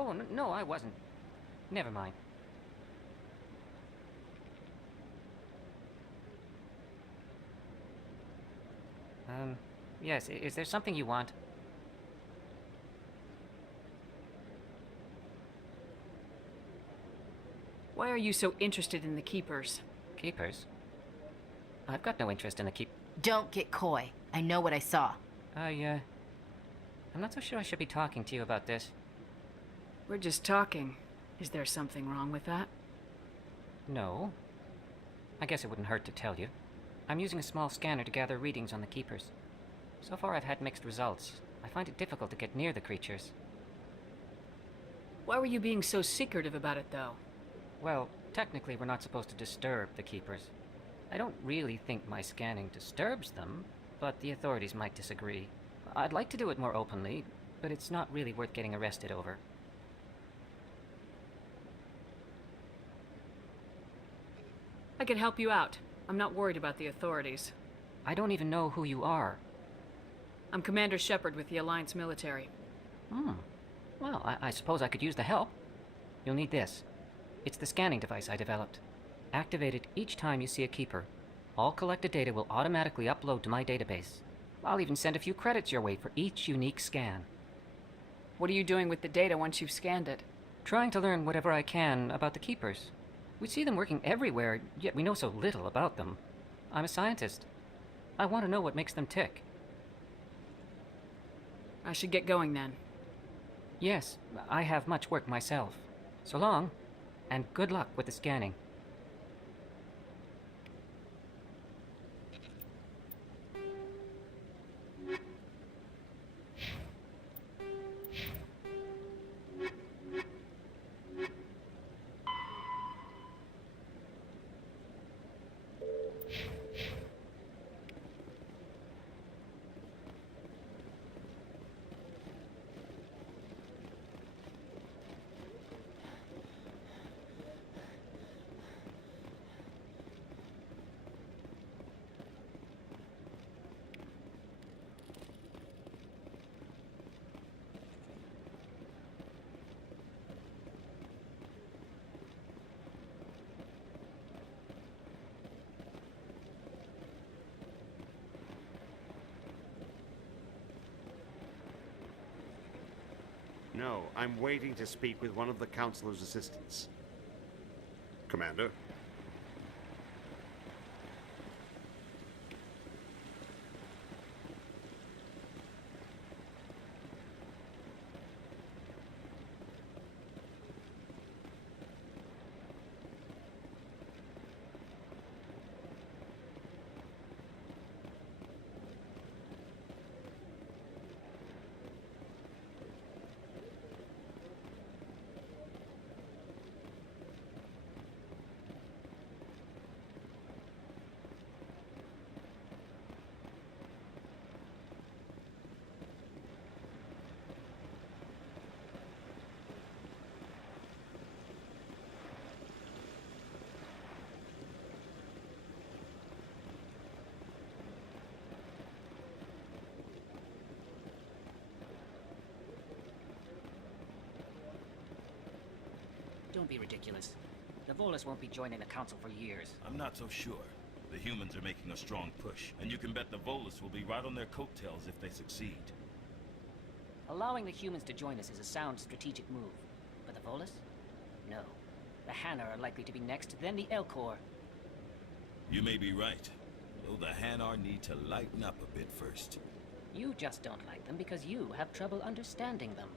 Oh, no, I wasn't. Never mind. Yes, is there something you want? Why are you so interested in the Keepers? Keepers? I've got no interest in the Don't get coy. I know what I saw. I'm not so sure I should be talking to you about this. We're just talking. Is there something wrong with that? No. I guess it wouldn't hurt to tell you. I'm using a small scanner to gather readings on the Keepers. So far I've had mixed results. I find it difficult to get near the creatures. Why were you being so secretive about it, though? Well, technically we're not supposed to disturb the Keepers. I don't really think my scanning disturbs them, but the authorities might disagree. I'd like to do it more openly, but it's not really worth getting arrested over. I can help you out. I'm not worried about the authorities. I don't even know who you are. I'm Commander Shepard with the Alliance military. Well, I suppose I could use the help. You'll need this. It's the scanning device I developed. Activate it each time you see a Keeper. All collected data will automatically upload to my database. I'll even send a few credits your way for each unique scan. What are you doing with the data once you've scanned it? Trying to learn whatever I can about the Keepers. We see them working everywhere, yet we know so little about them. I'm a scientist. I want to know what makes them tick. I should get going then. Yes, I have much work myself. So long, and good luck with the scanning. No, I'm waiting to speak with one of the Councilor's assistants. Commander? Don't be ridiculous. The Volus won't be joining the Council for years. I'm not so sure. The humans are making a strong push, and you can bet the Volus will be right on their coattails if they succeed. Allowing the humans to join us is a sound strategic move. But the Volus? No. The Hanar are likely to be next, then the Elcor. You may be right, though the Hanar need to lighten up a bit first. You just don't like them because you have trouble understanding them.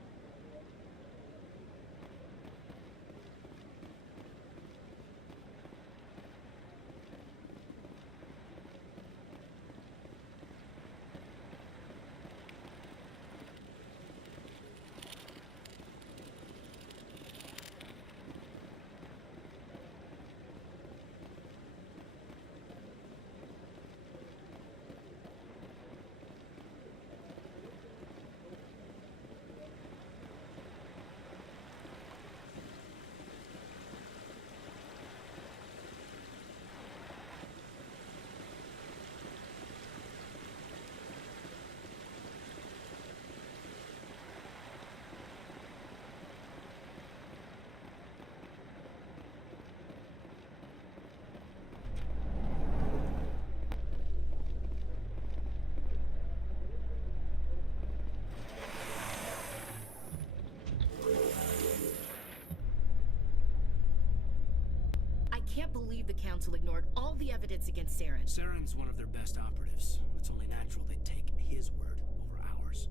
believe the Council ignored all the evidence against Saren. Saren's one of their best operatives. It's only natural they'd take his word over ours.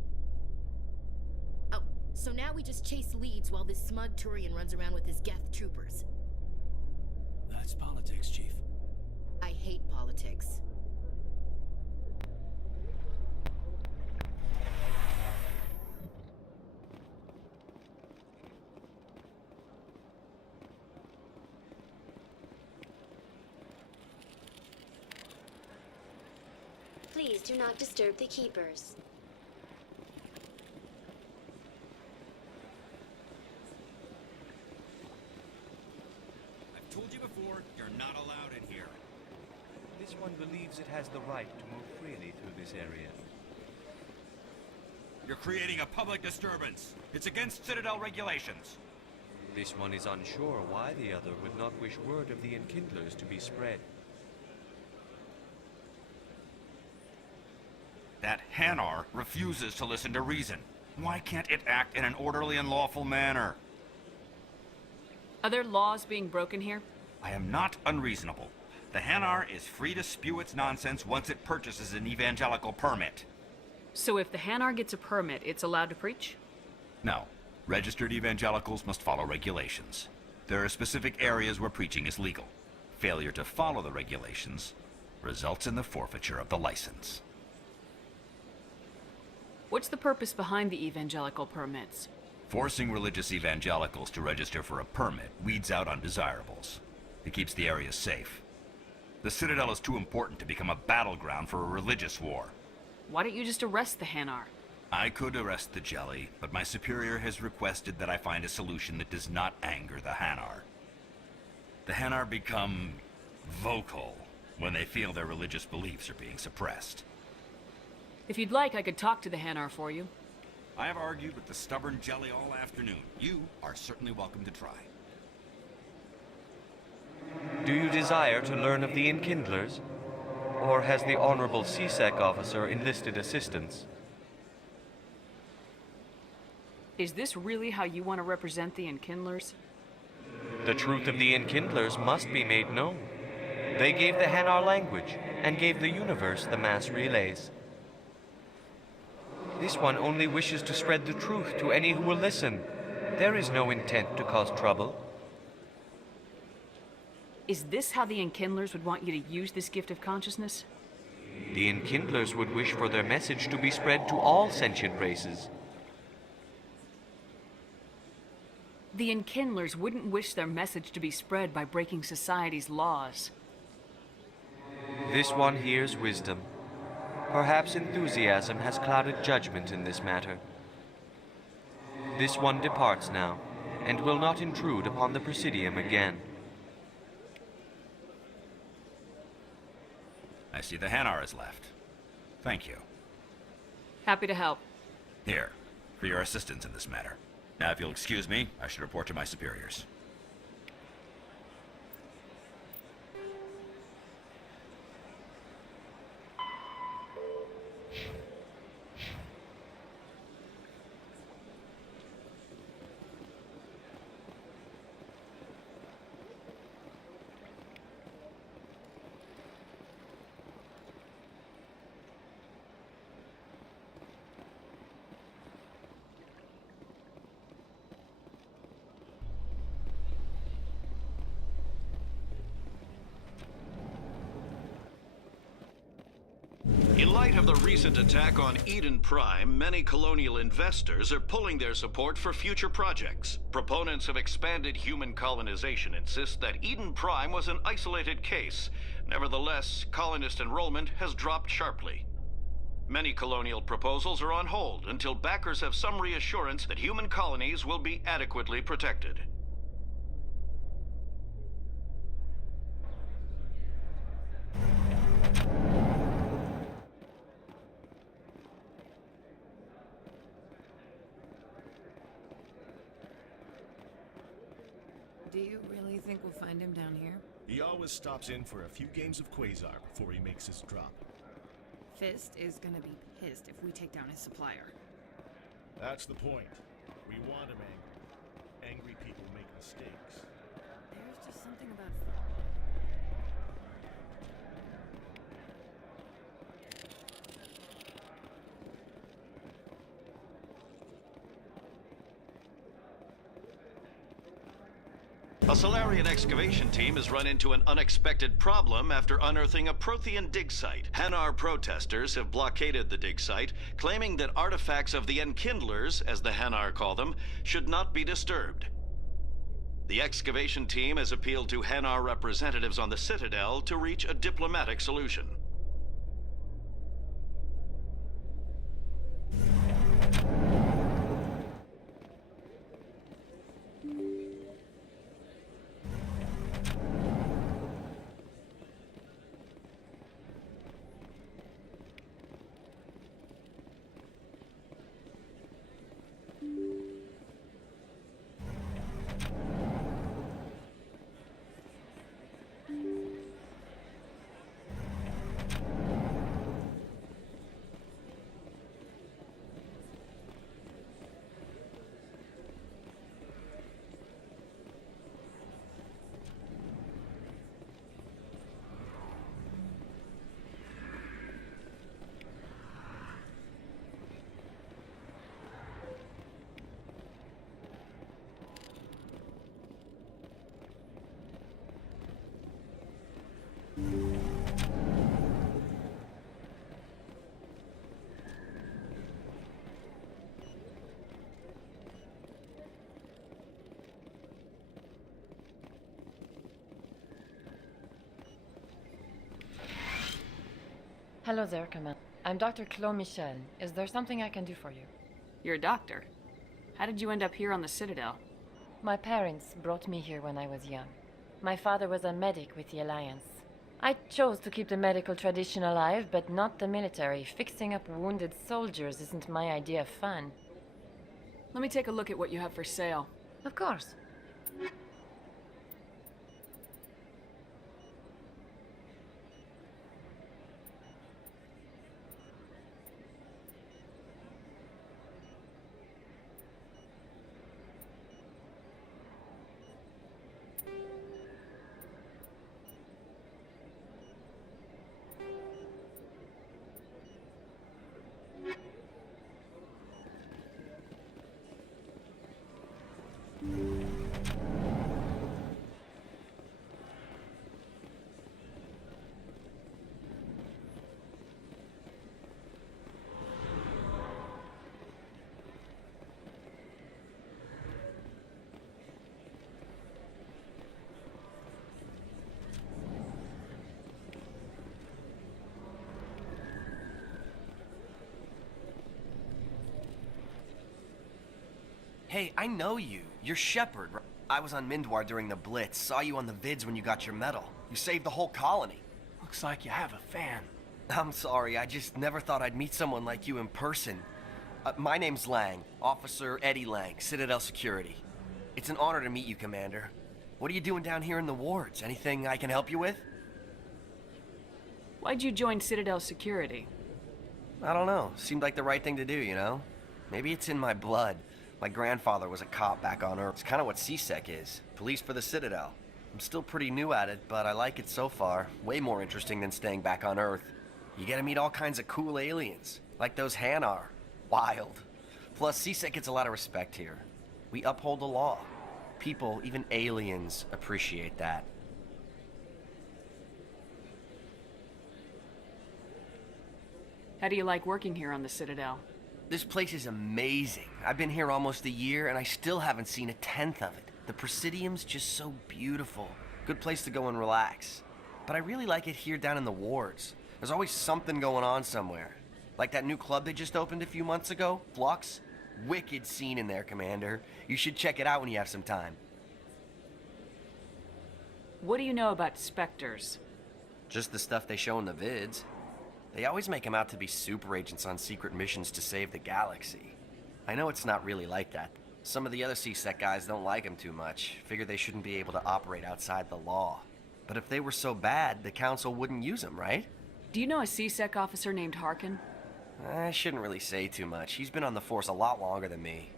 Oh, so now we just chase leads while this smug Turian runs around with his Geth troopers. That's politics, Chief. I hate politics. Please do not disturb the keepers. I've told you before, you're not allowed in here. This one believes it has the right to move freely through this area. You're creating a public disturbance. It's against Citadel regulations. This one is unsure why the other would not wish word of the Enkindlers to be spread. That Hanar refuses to listen to reason. Why can't it act in an orderly and lawful manner? Are there laws being broken here? I am not unreasonable. The Hanar is free to spew its nonsense once it purchases an evangelical permit. So if the Hanar gets a permit, it's allowed to preach? No. Registered evangelicals must follow regulations. There are specific areas where preaching is legal. Failure to follow the regulations results in the forfeiture of the license. What's the purpose behind the evangelical permits? Forcing religious evangelicals to register for a permit weeds out undesirables. It keeps the area safe. The Citadel is too important to become a battleground for a religious war. Why don't you just arrest the Hanar? I could arrest the Jelly, but my superior has requested that I find a solution that does not anger the Hanar. The Hanar become vocal when they feel their religious beliefs are being suppressed. If you'd like, I could talk to the Hanar for you. I have argued with the stubborn Jelly all afternoon. You are certainly welcome to try. Do you desire to learn of the Enkindlers? Or has the Honorable CSEC officer enlisted assistance? Is this really how you want to represent the Enkindlers? The truth of the Enkindlers must be made known. They gave the Hanar language, and gave the universe the mass relays. This one only wishes to spread the truth to any who will listen. There is no intent to cause trouble. Is this how the Enkindlers would want you to use this gift of consciousness? The Enkindlers would wish for their message to be spread to all sentient races. The Enkindlers wouldn't wish their message to be spread by breaking society's laws. This one hears wisdom. Perhaps enthusiasm has clouded judgment in this matter. This one departs now, and will not intrude upon the Presidium again. I see the Hanar is left. Thank you. Happy to help. Here, for your assistance in this matter. Now, if you'll excuse me, I should report to my superiors. In light of the recent attack on Eden Prime, many colonial investors are pulling their support for future projects. Proponents of expanded human colonization insist that Eden Prime was an isolated case. Nevertheless, colonist enrollment has dropped sharply. Many colonial proposals are on hold until backers have some reassurance that human colonies will be adequately protected. Do you really think we'll find him down here? He always stops in for a few games of Quasar before he makes his drop. Fist is gonna be pissed if we take down his supplier. That's the point. We want him angry. Angry people make mistakes. There's just something about A Solarian excavation team has run into an unexpected problem after unearthing a Prothean dig site. Hanar protesters have blockaded the dig site, claiming that artifacts of the Enkindlers, as the Hanar call them, should not be disturbed. The excavation team has appealed to Hanar representatives on the Citadel to reach a diplomatic solution. Hello there, Commander. I'm Dr. Claude Michel. Is there something I can do for you? You're a doctor. How did you end up here on the Citadel? My parents brought me here when I was young. My father was a medic with the Alliance. I chose to keep the medical tradition alive, but not the military. Fixing up wounded soldiers isn't my idea of fun. Let me take a look at what you have for sale. Of course. Hey, I know you. You're Shepard. I was on Mindwar during the Blitz. Saw you on the vids when you got your medal. You saved the whole colony. Looks like you have a fan. I'm sorry, I just never thought I'd meet someone like you in person. My name's Lang, Officer Eddie Lang, Citadel Security. It's an honor to meet you, Commander. What are you doing down here in the wards? Anything I can help you with? Why'd you join Citadel Security? I don't know. Seemed like the right thing to do, you know? Maybe it's in my blood. My grandfather was a cop back on Earth. It's kind of what CSEC is. Police for the Citadel. I'm still pretty new at it, but I like it so far. Way more interesting than staying back on Earth. You get to meet all kinds of cool aliens, like those Hanar. Wild. Plus, CSEC gets a lot of respect here. We uphold the law. People, even aliens, appreciate that. How do you like working here on the Citadel? This place is amazing. I've been here almost a year, and I still haven't seen a tenth of it. The Presidium's just so beautiful. Good place to go and relax. But I really like it here down in the wards. There's always something going on somewhere. Like that new club they just opened a few months ago, Flux. Wicked scene in there, Commander. You should check it out when you have some time. What do you know about Spectres? Just the stuff they show in the vids. They always make them out to be super agents on secret missions to save the galaxy. I know it's not really like that. Some of the other CSEC guys don't like them too much. Figure they shouldn't be able to operate outside the law. But if they were so bad, the Council wouldn't use them, right? Do you know a CSEC officer named Harkin? I shouldn't really say too much. He's been on the force a lot longer than me.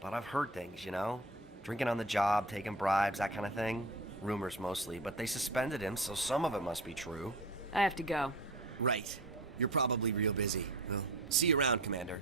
But I've heard things, you know? Drinking on the job, taking bribes, that kind of thing. Rumors mostly, but they suspended him, so some of it must be true. I have to go. Right. You're probably real busy. Well, see you around, Commander.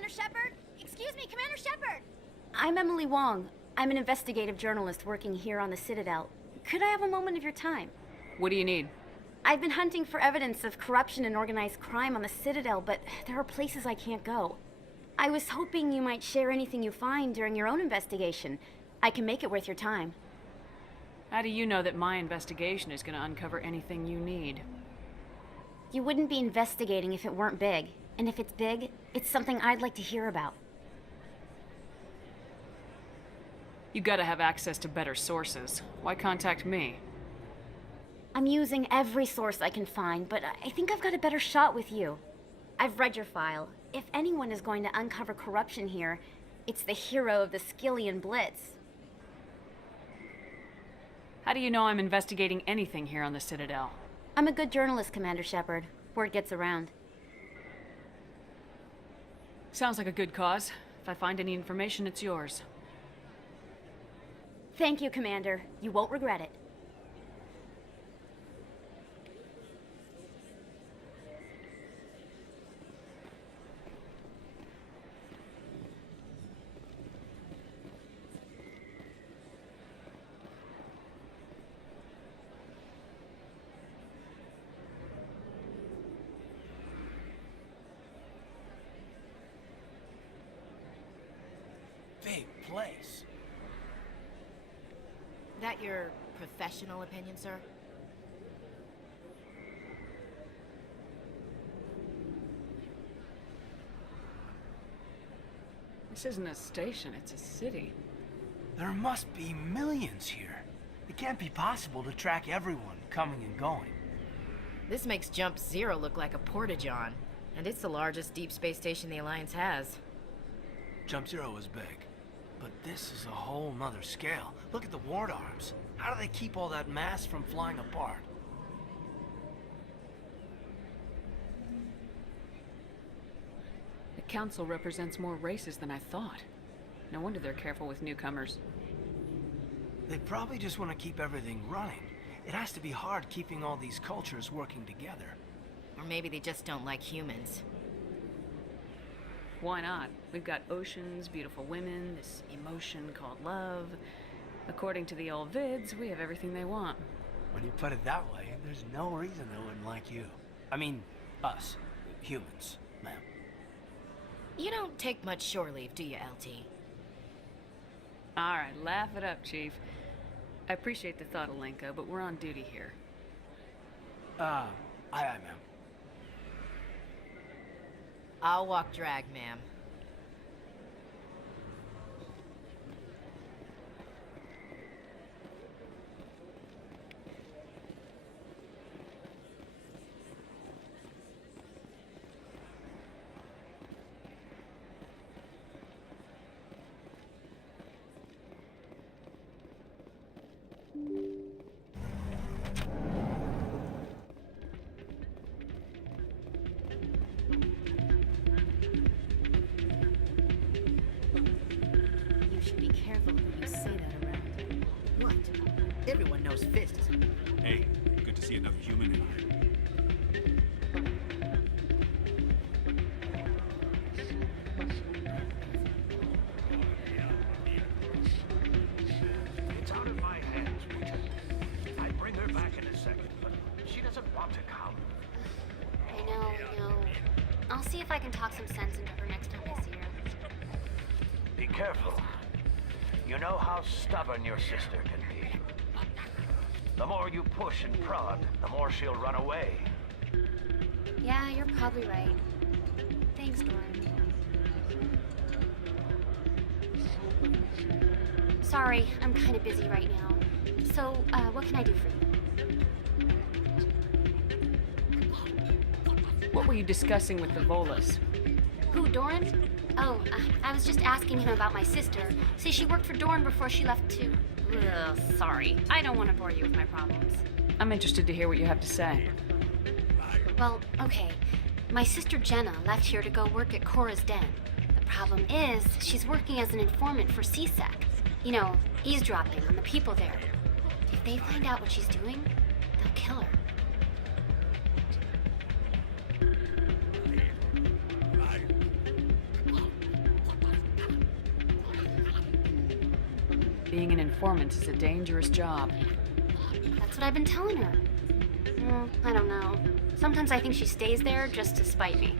Commander Shepard? Excuse me, Commander Shepard! I'm Emily Wong. I'm an investigative journalist working here on the Citadel. Could I have a moment of your time? What do you need? I've been hunting for evidence of corruption and organized crime on the Citadel, but there are places I can't go. I was hoping you might share anything you find during your own investigation. I can make it worth your time. How do you know that my investigation is going to uncover anything you need? You wouldn't be investigating if it weren't big. And if it's big, it's something I'd like to hear about. You gotta have access to better sources. Why contact me? I'm using every source I can find, but I think I've got a better shot with you. I've read your file. If anyone is going to uncover corruption here, it's the hero of the Skillian Blitz. How do you know I'm investigating anything here on the Citadel? I'm a good journalist, Commander Shepard. Word gets around. Sounds like a good cause. If I find any information, it's yours. Thank you, Commander. You won't regret it. Big place. That your professional opinion, sir? This isn't a station, it's a city. There must be millions here. It can't be possible to track everyone coming and going. This makes Jump Zero look like a porta-john, and it's the largest deep space station the Alliance has. Jump Zero is big, but this is a whole nother scale. Look at the ward arms. How do they keep all that mass from flying apart? The Council represents more races than I thought. No wonder they're careful with newcomers. They probably just want to keep everything running. It has to be hard keeping all these cultures working together. Or maybe they just don't like humans. Why not? We've got oceans, beautiful women, this emotion called love. According to the old vids, we have everything they want. When you put it that way, there's no reason they wouldn't like you. I mean, us. Humans, ma'am. You don't take much shore leave, do you, LT? Alright, laugh it up, Chief. I appreciate the thought, Alenka, but we're on duty here. Aye, ma'am. I'll walk drag, ma'am. You should be careful when you say that around. What? Everyone knows Fist is... Hey, good to see another human in here. It's out of my hands, Peter. I'd bring her back in a second, but she doesn't want to come. I know. I'll see if I can talk some sense into her next time I see her. Be careful. You know how stubborn your sister can be. The more you push and prod, the more she'll run away. Yeah, you're probably right. Thanks, Doran. Sorry, I'm kind of busy right now. So, what can I do for you? What were you discussing with the Volus? Who, Doran? Oh, I was just asking him about my sister. See, she worked for Doran before she left too. Ugh, sorry. I don't want to bore you with my problems. I'm interested to hear what you have to say. Well, okay. My sister Jenna left here to go work at Cora's Den. The problem is, she's working as an informant for CSEC. You know, eavesdropping on the people there. If they find out what she's doing, they'll kill her. Being an informant is a dangerous job. That's what I've been telling her. Well, I don't know. Sometimes I think she stays there just to spite me.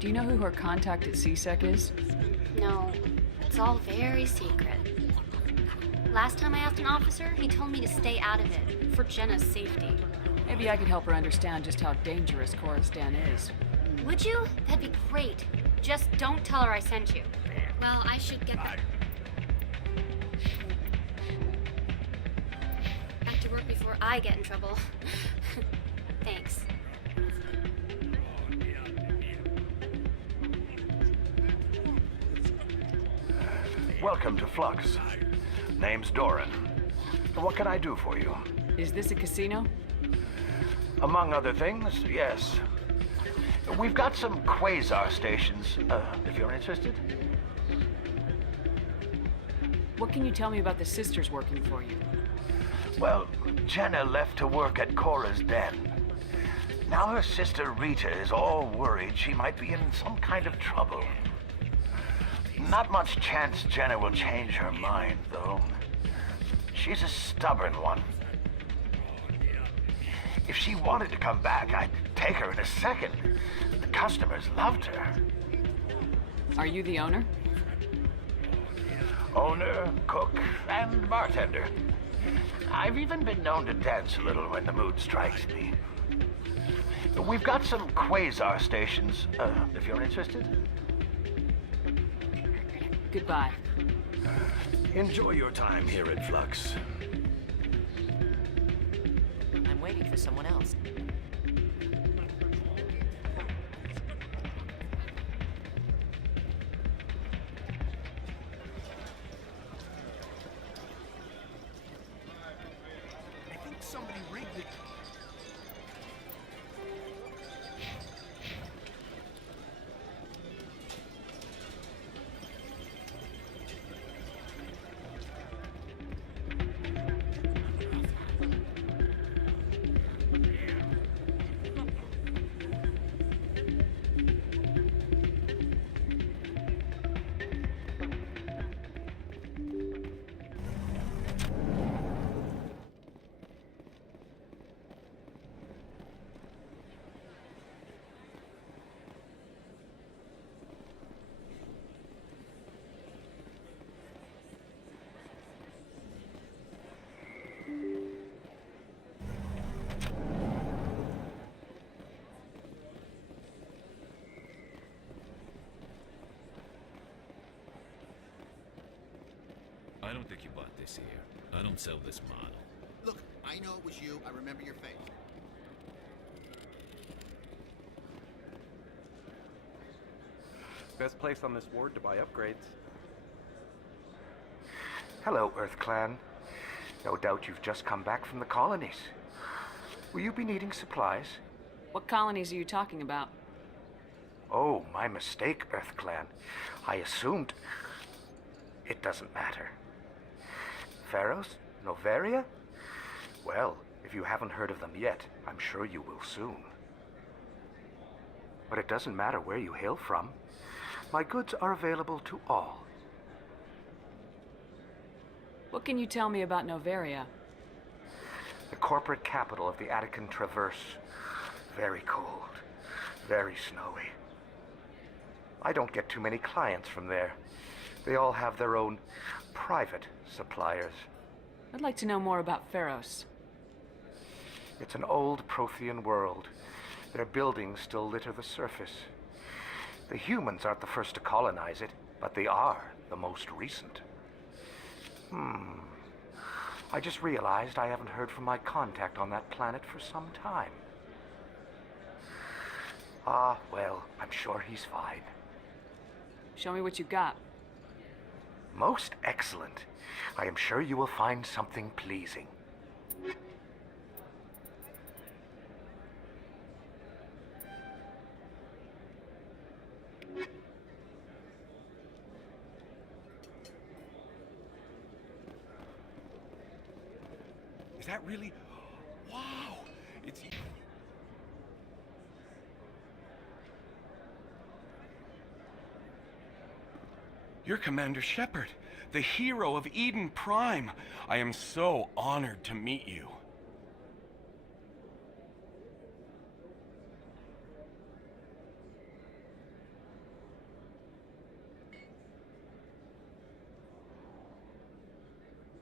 Do you know who her contact at CSEC is? No, it's all very secret. Last time I asked an officer, he told me to stay out of it, for Jenna's safety. Maybe I could help her understand just how dangerous Cora's Den is. Would you? That'd be great. Just don't tell her I sent you. Well, I should get back to work before I get in trouble. Thanks. Welcome to Flux. Name's Doran. What can I do for you? Is this a casino? Among other things, yes. We've got some quasar stations, if you're interested. What can you tell me about the sisters working for you? Well, Jenna left to work at Cora's Den. Now her sister Rita is all worried she might be in some kind of trouble. Not much chance Jenna will change her mind, though. She's a stubborn one. If she wanted to come back, I'd take her in a second. The customers loved her. Are you the owner? Owner, cook, and bartender. I've even been known to dance a little when the mood strikes me. We've got some quasar stations, if you're interested. Goodbye. Enjoy your time here at Flux. I'm waiting for someone else. I think somebody rigged it. I don't think you bought this here. I don't sell this model. Look, I know it was you. I remember your face. Best place on this ward to buy upgrades. Hello, Earth Clan. No doubt you've just come back from the colonies. Will you be needing supplies? What colonies are you talking about? Oh, my mistake, Earth Clan. I assumed... It doesn't matter. Pharos? Noveria? Well, if you haven't heard of them yet, I'm sure you will soon. But it doesn't matter where you hail from. My goods are available to all. What can you tell me about Noveria? The corporate capital of the Attican Traverse. Very cold. Very snowy. I don't get too many clients from there. They all have their own private suppliers. I'd like to know more about Pharos. It's an old Prothean world. Their buildings still litter the surface. The humans aren't the first to colonize it, but they are the most recent. I just realized I haven't heard from my contact on that planet for some time. Ah, well, I'm sure he's fine. Show me what you got. Most excellent. I am sure you will find something pleasing. Is that really? Wow! It's... You're Commander Shepard, the hero of Eden Prime. I am so honored to meet you.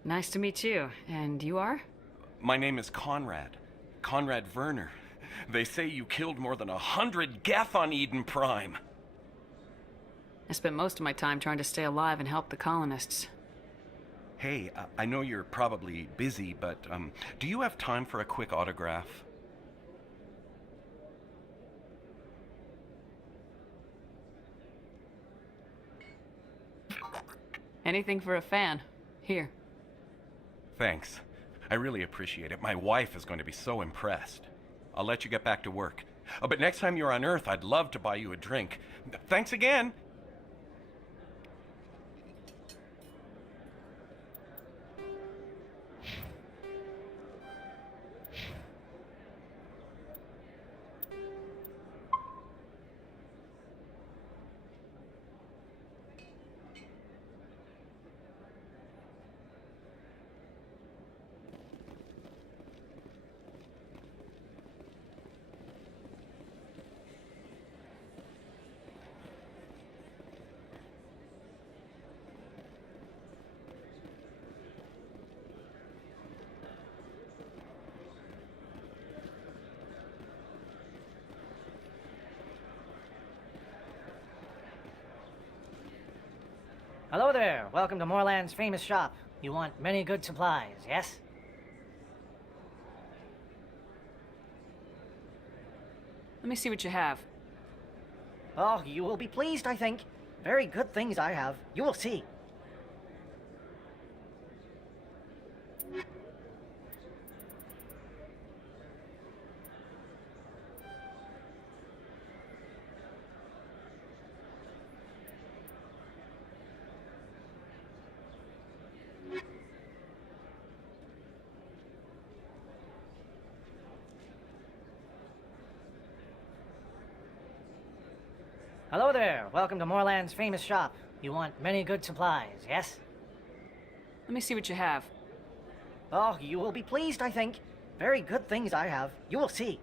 Nice to meet you. And you are? My name is Conrad. Conrad Werner. They say you killed more than 100 Geth on Eden Prime. I spent most of my time trying to stay alive and help the colonists. Hey, I know you're probably busy, but do you have time for a quick autograph? Anything for a fan. Here. Thanks. I really appreciate it. My wife is going to be so impressed. I'll let you get back to work. But next time you're on Earth, I'd love to buy you a drink. Thanks again! Hello there. Welcome to Moorland's famous shop. You want many good supplies, yes? Let me see what you have. Oh, you will be pleased, I think. Very good things I have. You will see. Hello there. Welcome to Moorland's famous shop. You want many good supplies, yes? Let me see what you have. Oh, you will be pleased, I think. Very good things I have. You will see.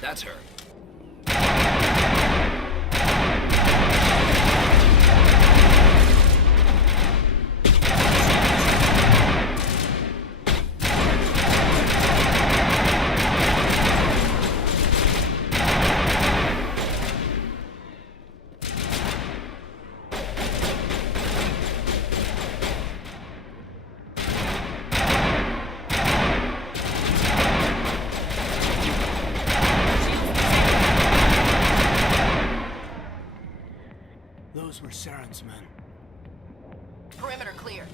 That's her. Those were Saren's men. Perimeter clear.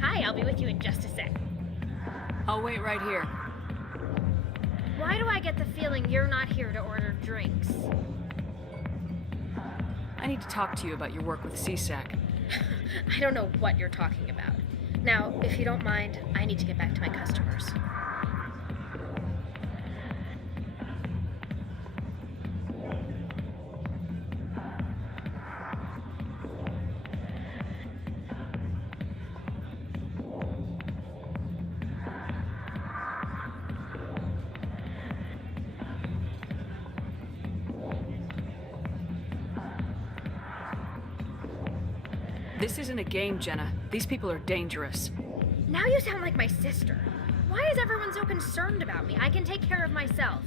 Hi, I'll be with you in just a sec. I'll wait right here. Why do I get the feeling you're not here to order drinks? I need to talk to you about your work with CSAC. I don't know what you're talking about. Now, if you don't mind, I need to get back to my customers. This isn't a game, Jenna. These people are dangerous. Now you sound like my sister. Why is everyone so concerned about me? I can take care of myself.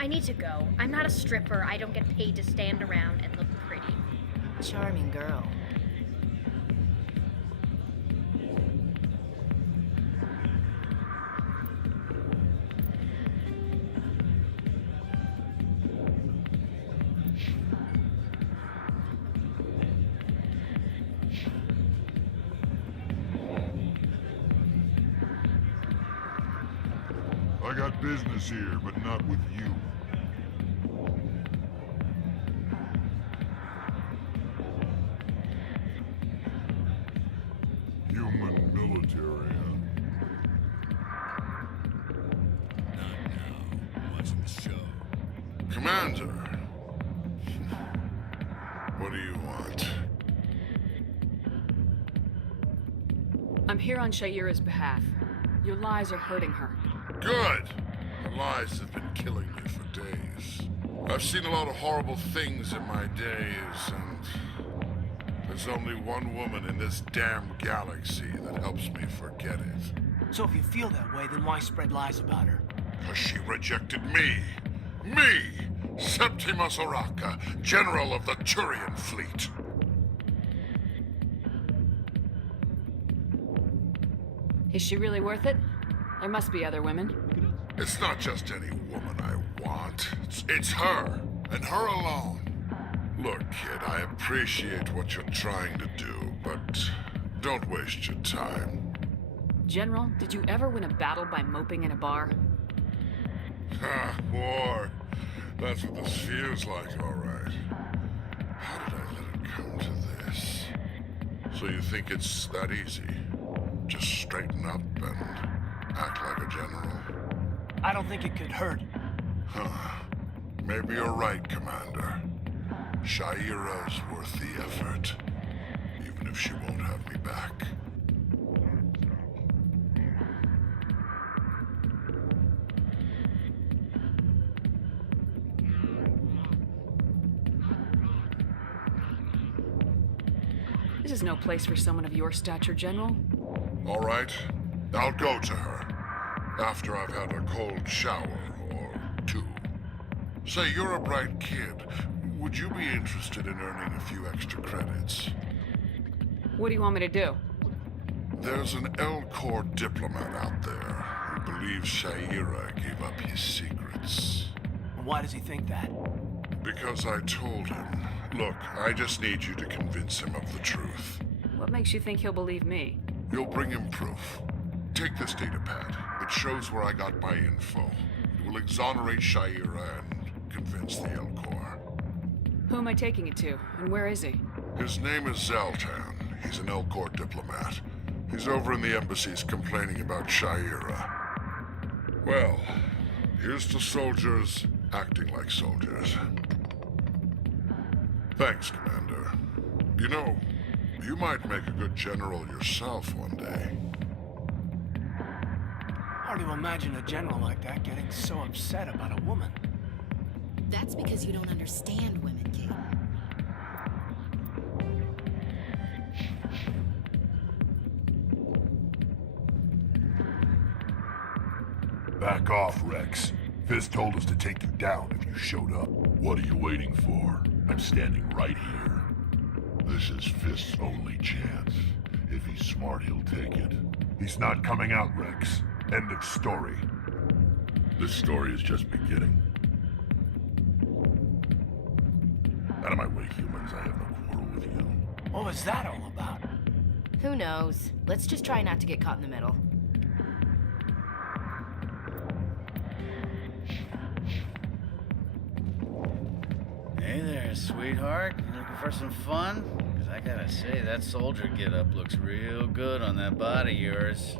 I need to go. I'm not a stripper. I don't get paid to stand around and look pretty. Charming girl. I got business here, but not with you. Human military, Not now. I'm watching the show. Commander! What do you want? I'm here on Shaira's behalf. Your lies are hurting her. Good! The lies have been killing me for days. I've seen a lot of horrible things in my days, and there's only one woman in this damn galaxy that helps me forget it. So if you feel that way, then why spread lies about her? Because she rejected me! Me! Septimus Oraka, General of the Turian Fleet! Is she really worth it? There must be other women. It's not just any woman I want. It's her, and her alone. Look, kid, I appreciate what you're trying to do, but don't waste your time. General, did you ever win a battle by moping in a bar? Ha, war. That's what this feels like, all right. How did I let it come to this? So you think it's that easy? Just straighten up and act like a general? I don't think it could hurt. Huh. Maybe you're right, Commander. Shaira's worth the effort, even if she won't have me back. This is no place for someone of your stature, General. All right, I'll go to her. After I've had a cold shower or two. Say, you're a bright kid. Would you be interested in earning a few extra credits? What do you want me to do? There's an L-Corps diplomat out there who believes Shaira gave up his secrets. Why does he think that? Because I told him. Look, I just need you to convince him of the truth. What makes you think he'll believe me? You'll bring him proof. Take this data pad. It shows where I got my info. It will exonerate Shaira and convince the L-Corps. Who am I taking it to, and where is he? His name is Zaltan. He's an L-Corps diplomat. He's over in the embassies complaining about Shaira. Well, here's to soldiers acting like soldiers. Thanks, Commander. You know, you might make a good general yourself one day. Hard to imagine a general like that getting so upset about a woman. That's because you don't understand women, Kate. Back off, Wrex. Fist told us to take you down if you showed up. What are you waiting for? I'm standing right here. This is Fist's only chance. If he's smart, he'll take it. He's not coming out, Wrex. End of story. This story is just beginning. Out of my way, humans. I have no quarrel with you. What was that all about? Who knows? Let's just try not to get caught in the middle. Hey there, sweetheart. You looking for some fun? Because I gotta say, that soldier get-up looks real good on that body of yours.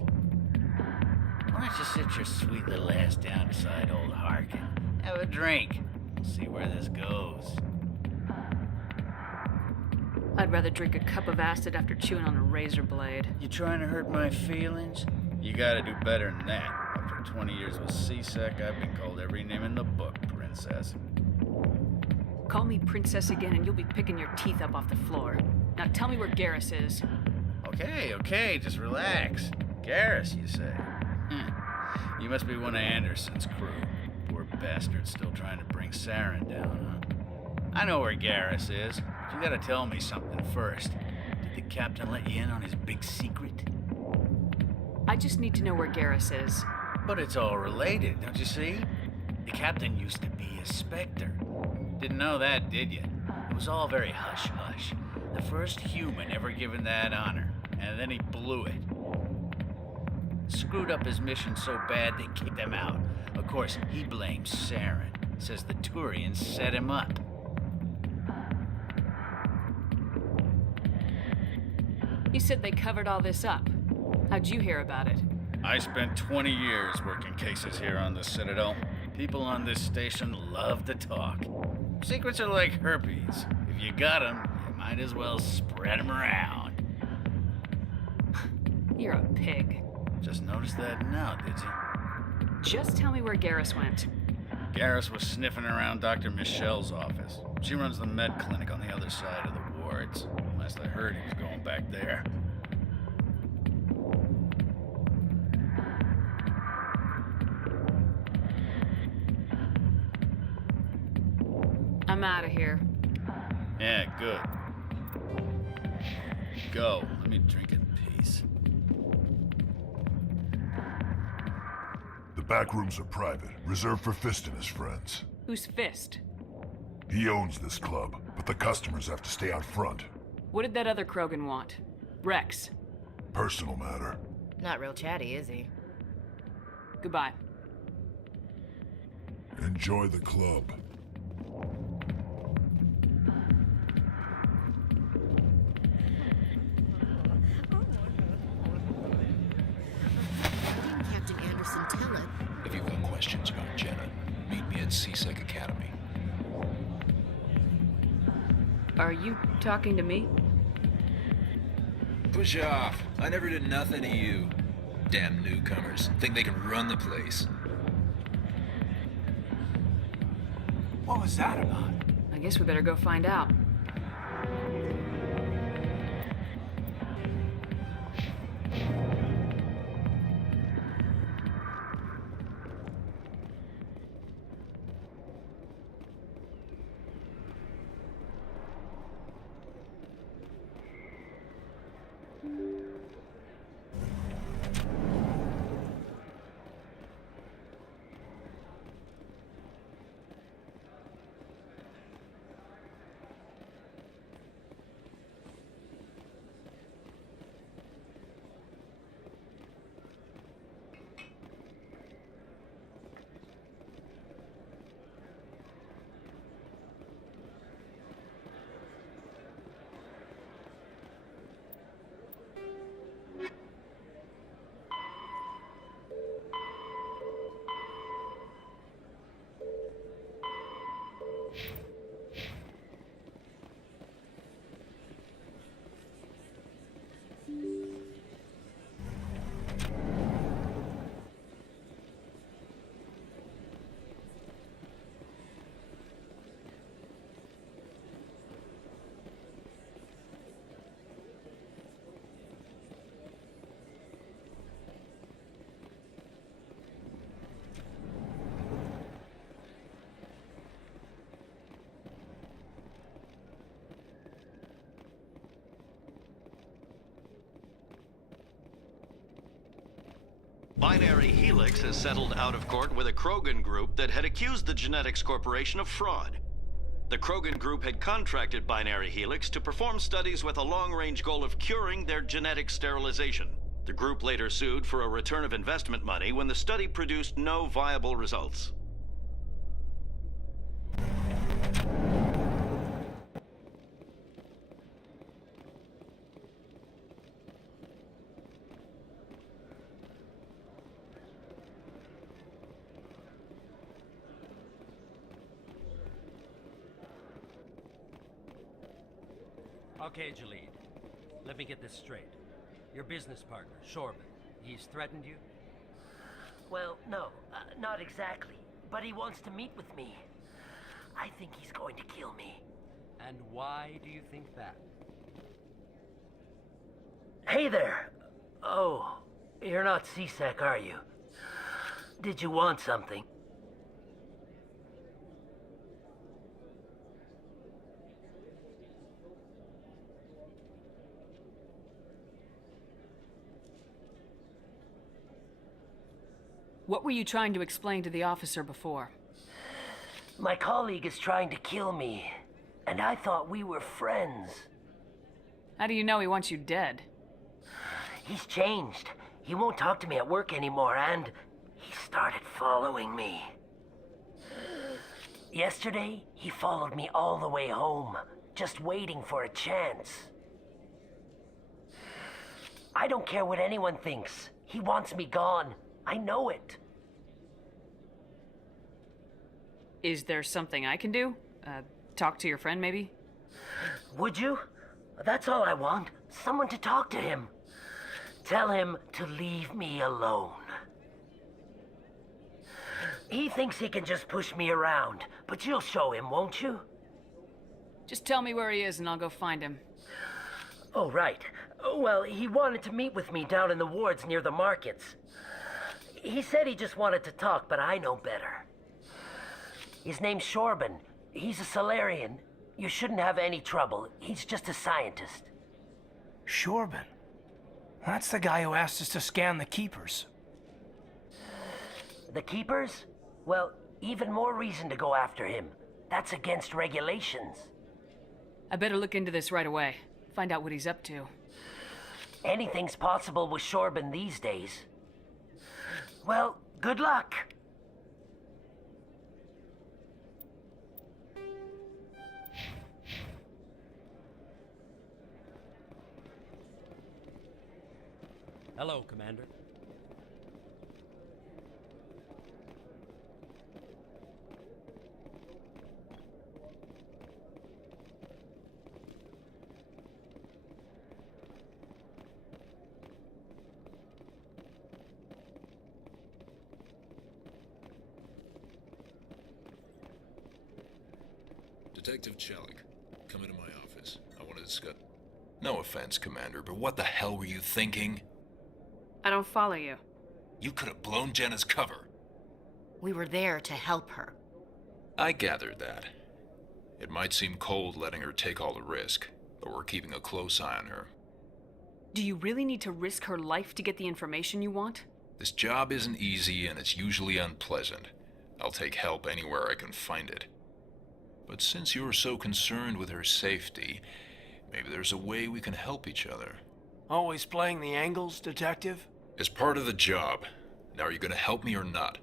Why don't you sit your sweet little ass down beside old Harkin? Have a drink. We'll see where this goes. I'd rather drink a cup of acid after chewing on a razor blade. You trying to hurt my feelings? You gotta do better than that. After 20 years with C-Sec, I've been called every name in the book, princess. Call me princess again and you'll be picking your teeth up off the floor. Now tell me where Garrus is. I'll Okay, just relax. Garrus, you say? You must be one of Anderson's crew. Poor bastard still trying to bring Saren down, huh? I know where Garrus is, but you gotta tell me something first. Did the captain let you in on his big secret? I just need to know where Garrus is. But it's all related, don't you see? The captain used to be a Spectre. Didn't know that, did you? It was all very hush-hush. The first human ever given that honor, and then he blew it. Screwed up his mission so bad they kicked him out. Of course, he blames Saren. Says the Turians set him up. You said they covered all this up. How'd you hear about it? I spent 20 years working cases here on the Citadel. People on this station love to talk. Secrets are like herpes. If you got them, you might as well spread them around. You're a pig. Just noticed that now, did you? Just tell me where Garrus went. Garrus was sniffing around Dr. Michelle's office. She runs the med clinic on the other side of the wards. Last I heard, he was going back there. I'm out of here. Yeah, good. Go. Let me drink in peace. The back rooms are private, reserved for Fist and his friends. Who's Fist? He owns this club, but the customers have to stay out front. What did that other Krogan want? Wrex. Personal matter. Not real chatty, is he? Goodbye. Enjoy the club. Captain Anderson tell it. If you've got questions about Jenna, meet me at CSEC Academy. Are you talking to me? Push off. I never did nothing to you. Damn newcomers. Think they can run the place. What was that about? I guess we better go find out. Binary Helix has settled out of court with a Krogan group that had accused the Genetics Corporation of fraud. The Krogan group had contracted Binary Helix to perform studies with a long-range goal of curing their genetic sterilization. The group later sued for a return of investment money when the study produced no viable results. Okay, Jalid. Let me get this straight. Your business partner, Shorman, he's threatened you? Well, no, not exactly. But he wants to meet with me. I think he's going to kill me. And why do you think that? Hey there. Oh, you're not C-Sec, are you? Did you want something? What were you trying to explain to the officer before? My colleague is trying to kill me, and I thought we were friends. How do you know he wants you dead? He's changed. He won't talk to me at work anymore, and he started following me. Yesterday, he followed me all the way home, just waiting for a chance. I don't care what anyone thinks. He wants me gone. I know it. Is there something I can do? Talk to your friend, maybe? Would you? That's all I want. Someone to talk to him. Tell him to leave me alone. He thinks he can just push me around, but you'll show him, won't you? Just tell me where he is and I'll go find him. Oh, right. Well, he wanted to meet with me down in the wards near the markets. He said he just wanted to talk, but I know better. His name's Shorban. He's a Solarian. You shouldn't have any trouble. He's just a scientist. Shorban? That's the guy who asked us to scan the Keepers. The Keepers? Well, even more reason to go after him. That's against regulations. I better look into this right away. Find out what he's up to. Anything's possible with Shorban these days. Well, good luck. Hello, Commander. Detective Chelik, come into my office. I want to discuss... No offense, Commander, but what the hell were you thinking? I don't follow you. You could have blown Jenna's cover. We were there to help her. I gathered that. It might seem cold letting her take all the risk, but we're keeping a close eye on her. Do you really need to risk her life to get the information you want? This job isn't easy and it's usually unpleasant. I'll take help anywhere I can find it. But since you're so concerned with her safety, maybe there's a way we can help each other. Always playing the angles, Detective? As part of the job. Now, are you going to help me or not?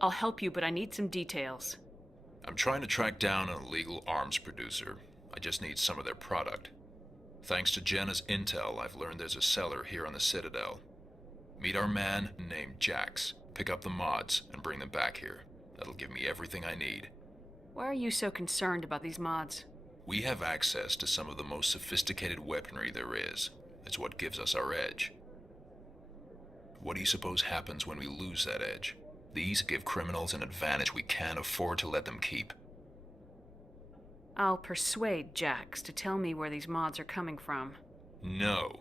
I'll help you, but I need some details. I'm trying to track down an illegal arms producer. I just need some of their product. Thanks to Jenna's intel, I've learned there's a seller here on the Citadel. Meet our man named Jax. Pick up the mods and bring them back here. That'll give me everything I need. Why are you so concerned about these mods? We have access to some of the most sophisticated weaponry there is. It's what gives us our edge. What do you suppose happens when we lose that edge? These give criminals an advantage we can't afford to let them keep. I'll persuade Jax to tell me where these mods are coming from. No.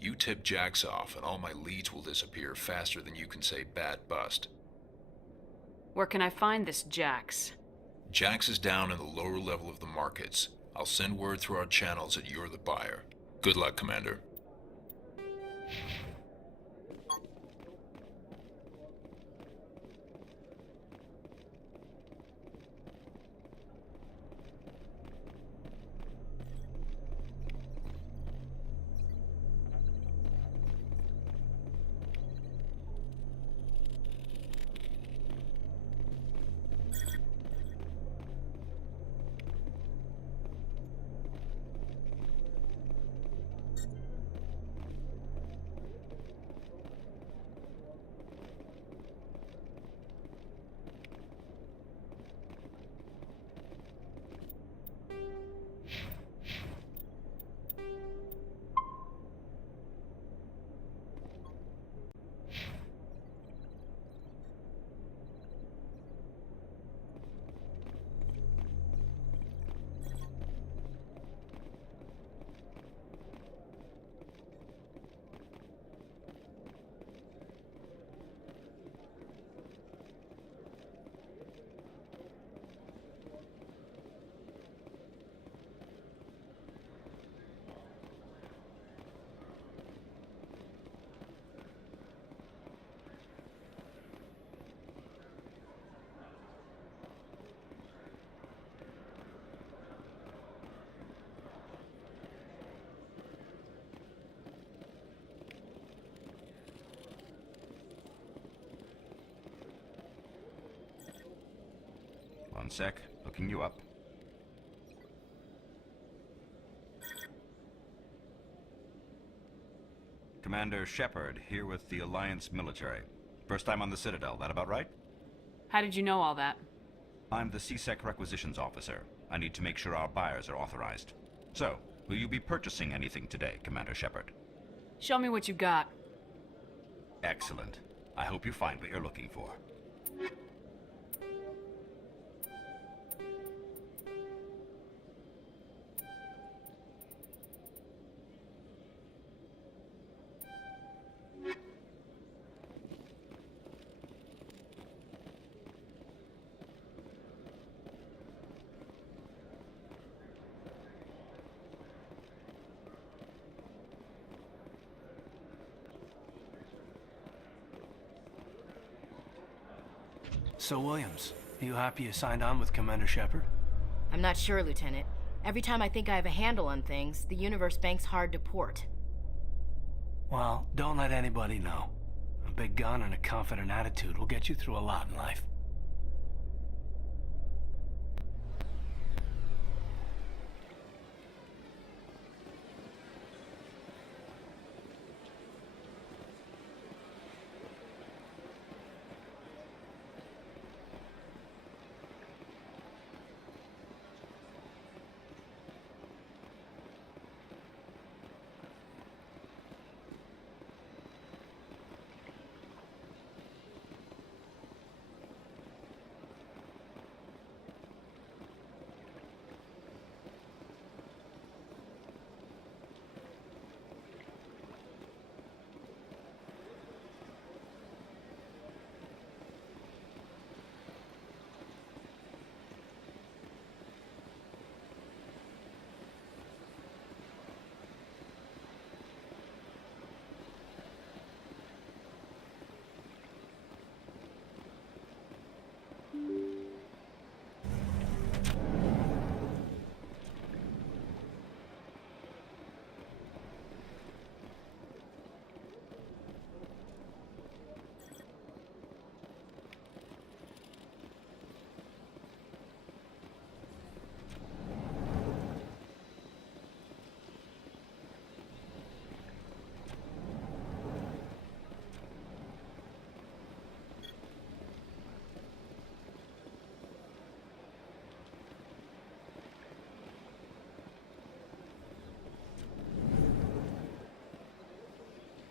You tip Jax off and all my leads will disappear faster than you can say bad bust. Where can I find this Jax? Jax is down in the lower level of the markets. I'll send word through our channels that you're the buyer. Good luck, Commander. One sec. Looking you up. Commander Shepard, here with the Alliance military. First time on the Citadel, that about right? How did you know all that? I'm the CSEC requisitions officer. I need to make sure our buyers are authorized. So, will you be purchasing anything today, Commander Shepard? Show me what you got. Excellent. I hope you find what you're looking for. So, Williams, are you happy you signed on with Commander Shepard? I'm not sure, Lieutenant. Every time I think I have a handle on things, the Universe Bank's hard to port. Well, don't let anybody know. A big gun and a confident attitude will get you through a lot in life.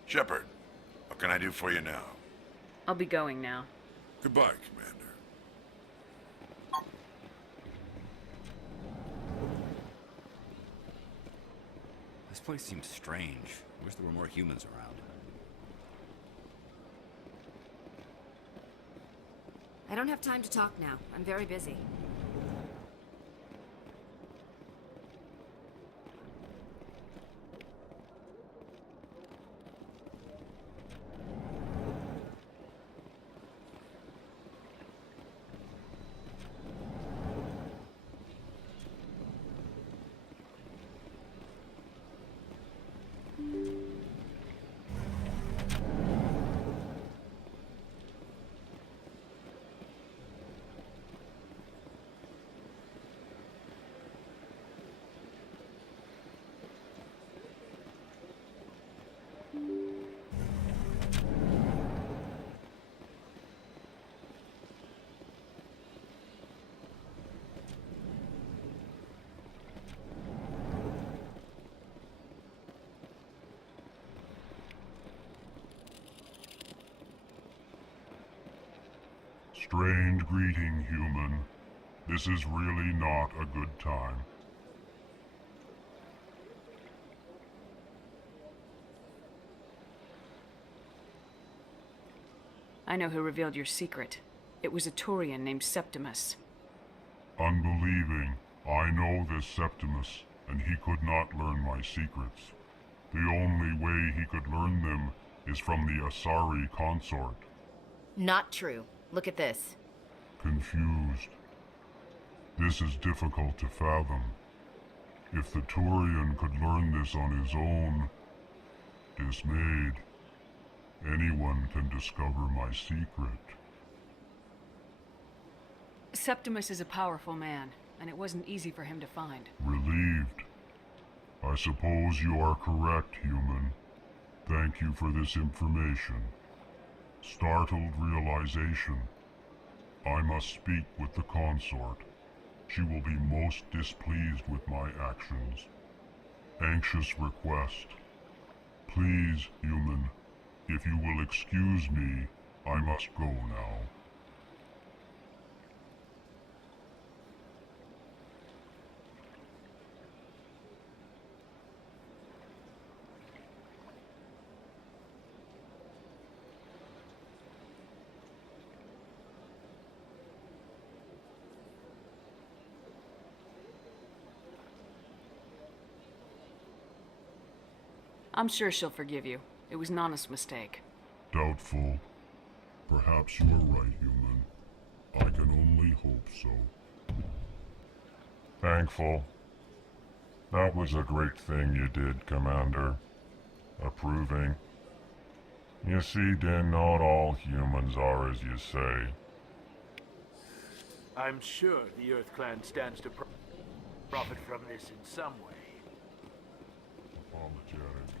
Shepard, what can I do for you now? I'll be going now. Goodbye, Commander. This place seems strange. I wish there were more humans around. I don't have time to talk now. I'm very busy. Strange greeting, human. This is really not a good time. I know who revealed your secret. It was a Turian named Septimus. Unbelieving, I know this Septimus, and he could not learn my secrets. The only way he could learn them is from the Asari consort. Not true. Look at this. Confused. This is difficult to fathom. If the Turian could learn this on his own, dismayed, anyone can discover my secret. Septimus is a powerful man, and it wasn't easy for him to find. Relieved. I suppose you are correct, human. Thank you for this information. Startled realization. I must speak with the consort. She will be most displeased with my actions. Anxious request. Please, human, if you will excuse me, I must go now. I'm sure she'll forgive you. It was an honest mistake. Doubtful. Perhaps you are right, human. I can only hope so. Thankful. That was a great thing you did, Commander. Approving. You see, Din, not all humans are as you say. I'm sure the Earth Clan stands to profit from this in some way. Apologetic.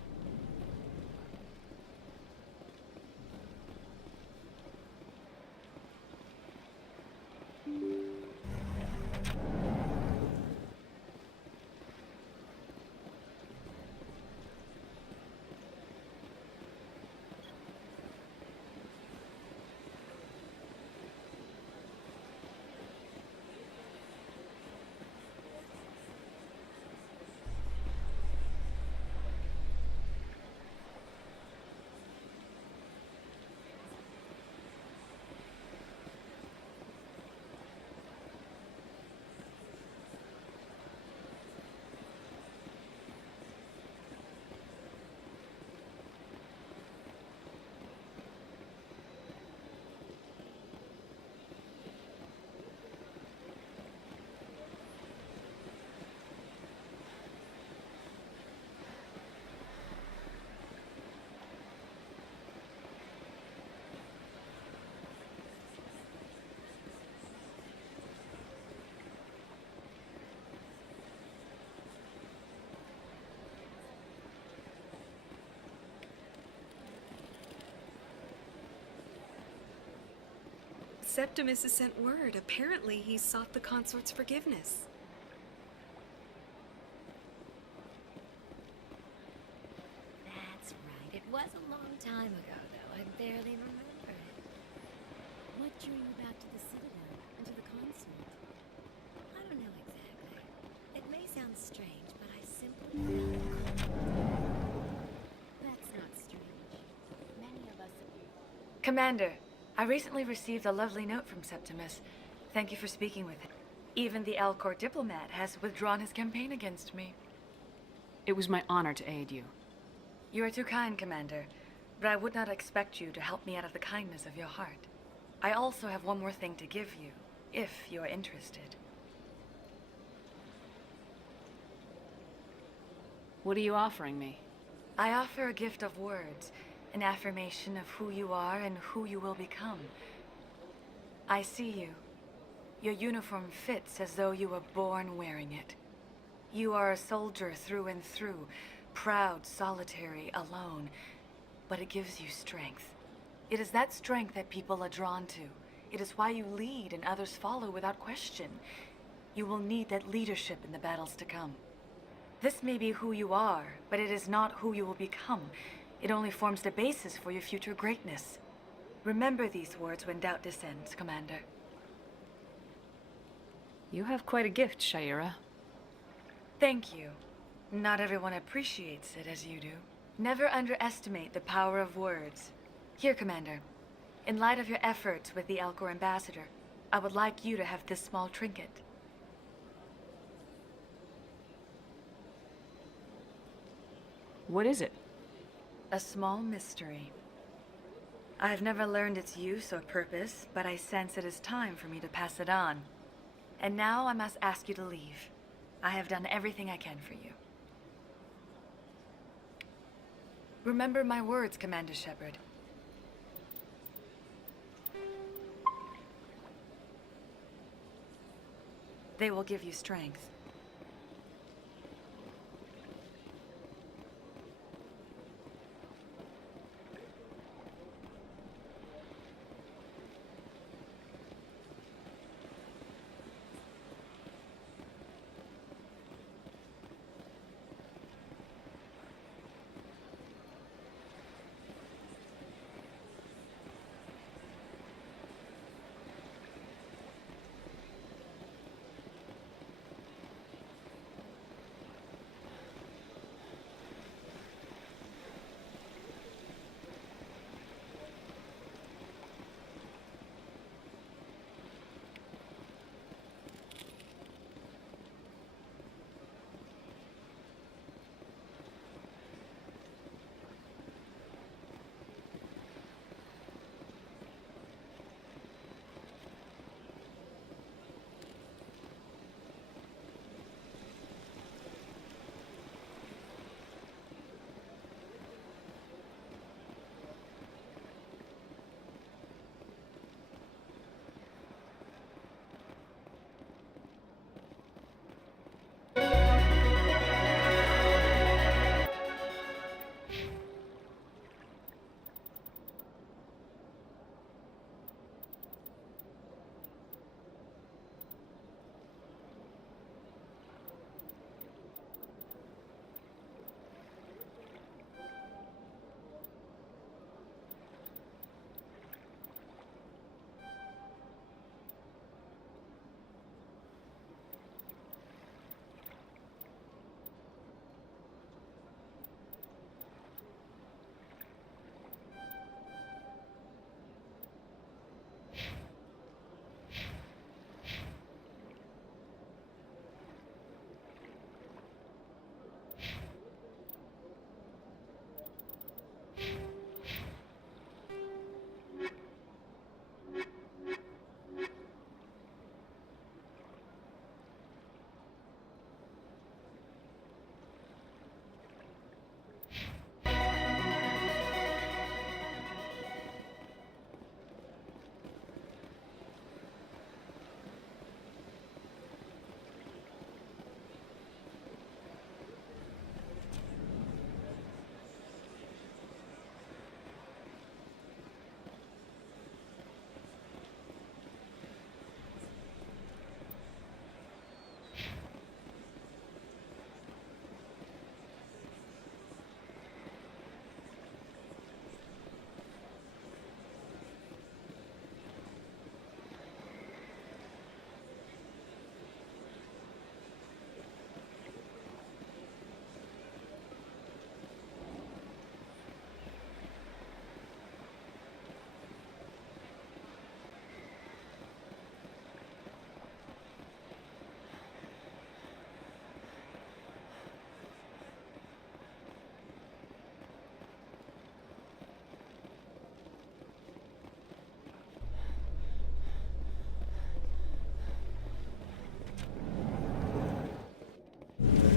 Septimus has sent word. Apparently, he sought the consort's forgiveness. That's right. It was a long time ago, though. I barely remember it. What drew you back to the Citadel and to the consort? I don't know exactly. It may sound strange, but I simply felt That's not strange. Many of us Commander, I recently received a lovely note from Septimus. Thank you for speaking with him. Even the Alcor diplomat has withdrawn his campaign against me. It was my honor to aid you. You are too kind, Commander, but I would not expect you to help me out of the kindness of your heart. I also have one more thing to give you, if you are interested. What are you offering me? I offer a gift of words, an affirmation of who you are and who you will become. I see you. Your uniform fits as though you were born wearing it. You are a soldier through and through, proud, solitary, alone, but it gives you strength. It is that strength that people are drawn to. It is why you lead and others follow without question. You will need that leadership in the battles to come. This may be who you are, but it is not who you will become. It only forms the basis for your future greatness. Remember these words when doubt descends, Commander. You have quite a gift, Shaira. Thank you. Not everyone appreciates it as you do. Never underestimate the power of words. Here, Commander. In light of your efforts with the Alcor ambassador, I would like you to have this small trinket. What is it? A small mystery. I have never learned its use or purpose, but I sense it is time for me to pass it on. And now I must ask you to leave. I have done everything I can for you. Remember my words, Commander Shepard. They will give you strength.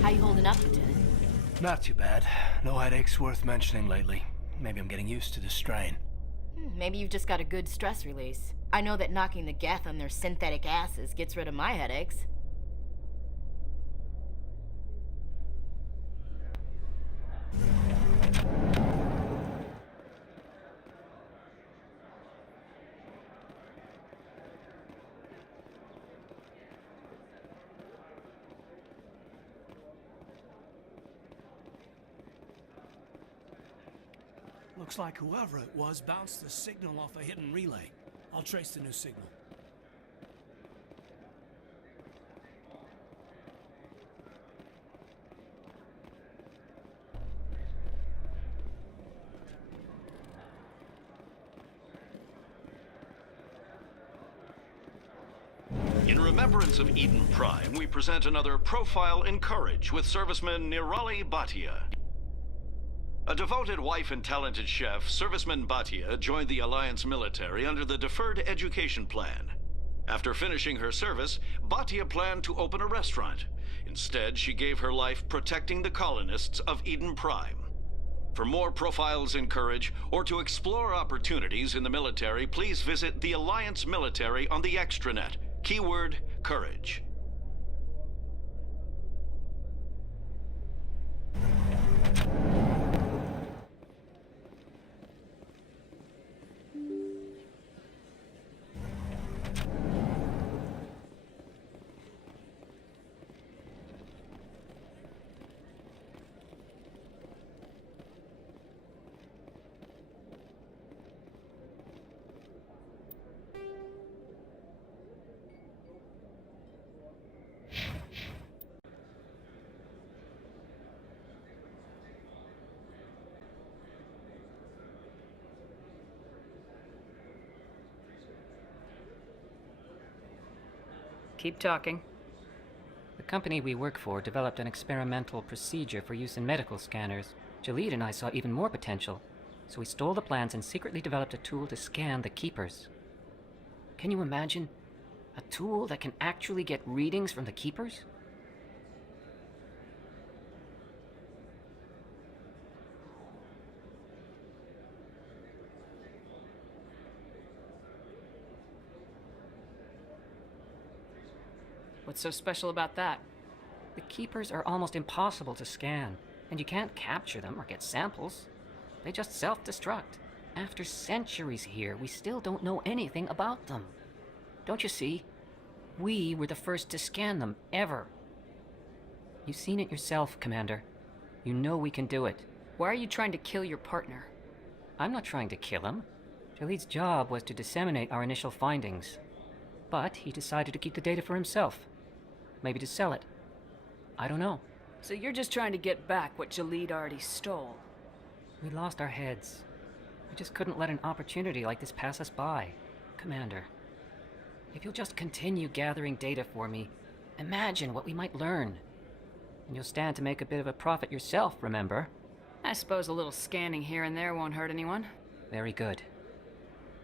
How you holding up, Lieutenant? Not too bad. No headaches worth mentioning lately. Maybe I'm getting used to the strain. Maybe you've just got a good stress release. I know that knocking the geth on their synthetic asses gets rid of my headaches. Looks like whoever it was bounced the signal off a hidden relay. I'll trace the new signal. In remembrance of Eden Prime, we present another profile in courage with serviceman Nirali Bhatia. A devoted wife and talented chef, Serviceman Bhatia joined the Alliance military under the Deferred Education Plan. After finishing her service, Bhatia planned to open a restaurant. Instead, she gave her life protecting the colonists of Eden Prime. For more profiles in courage, or to explore opportunities in the military, please visit the Alliance military on the extranet. Keyword, courage. Keep talking. The company we work for developed an experimental procedure for use in medical scanners. Jalid and I saw even more potential, so we stole the plans and secretly developed a tool to scan the Keepers. Can you imagine? A tool that can actually get readings from the Keepers? What's so special about that? The Keepers are almost impossible to scan, and you can't capture them or get samples. They just self-destruct. After centuries here, we still don't know anything about them. Don't you see? We were the first to scan them, ever. You've seen it yourself, Commander. You know we can do it. Why are you trying to kill your partner? I'm not trying to kill him. Jalid's job was to disseminate our initial findings. But he decided to keep the data for himself. Maybe to sell it. I don't know. So you're just trying to get back what Jalid already stole? We lost our heads. We just couldn't let an opportunity like this pass us by. Commander, if you'll just continue gathering data for me, imagine what we might learn. And you'll stand to make a bit of a profit yourself, remember? I suppose a little scanning here and there won't hurt anyone. Very good.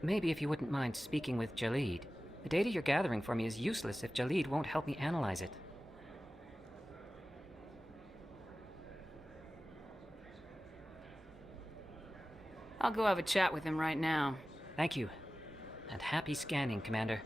Maybe if you wouldn't mind speaking with Jalid. The data you're gathering for me is useless if Jalid won't help me analyze it. I'll go have a chat with him right now. Thank you. And happy scanning, Commander.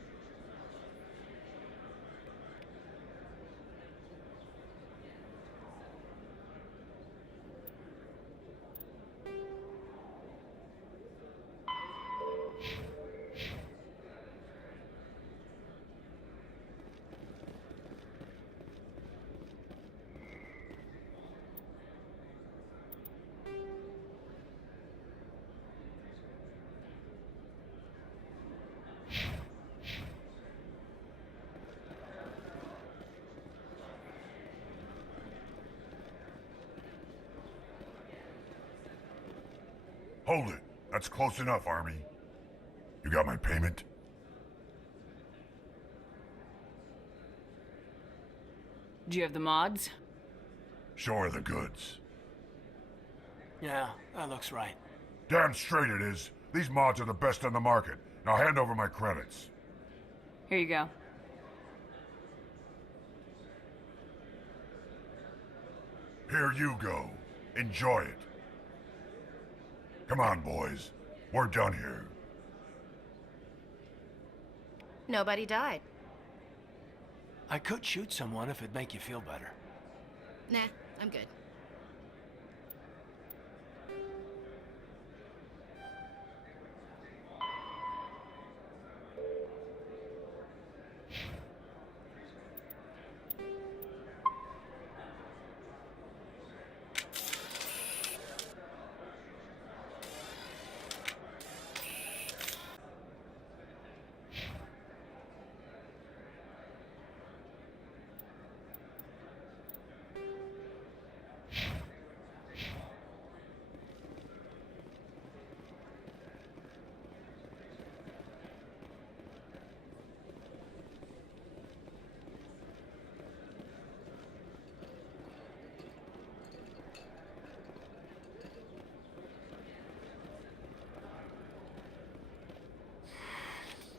Hold it. That's close enough, Army. You got my payment? Do you have the mods? Show her the goods. Yeah, that looks right. Damn straight it is. These mods are the best on the market. Now hand over my credits. Here you go. Here you go. Enjoy it. Come on, boys. We're done here. Nobody died. I could shoot someone if it'd make you feel better. Nah, I'm good.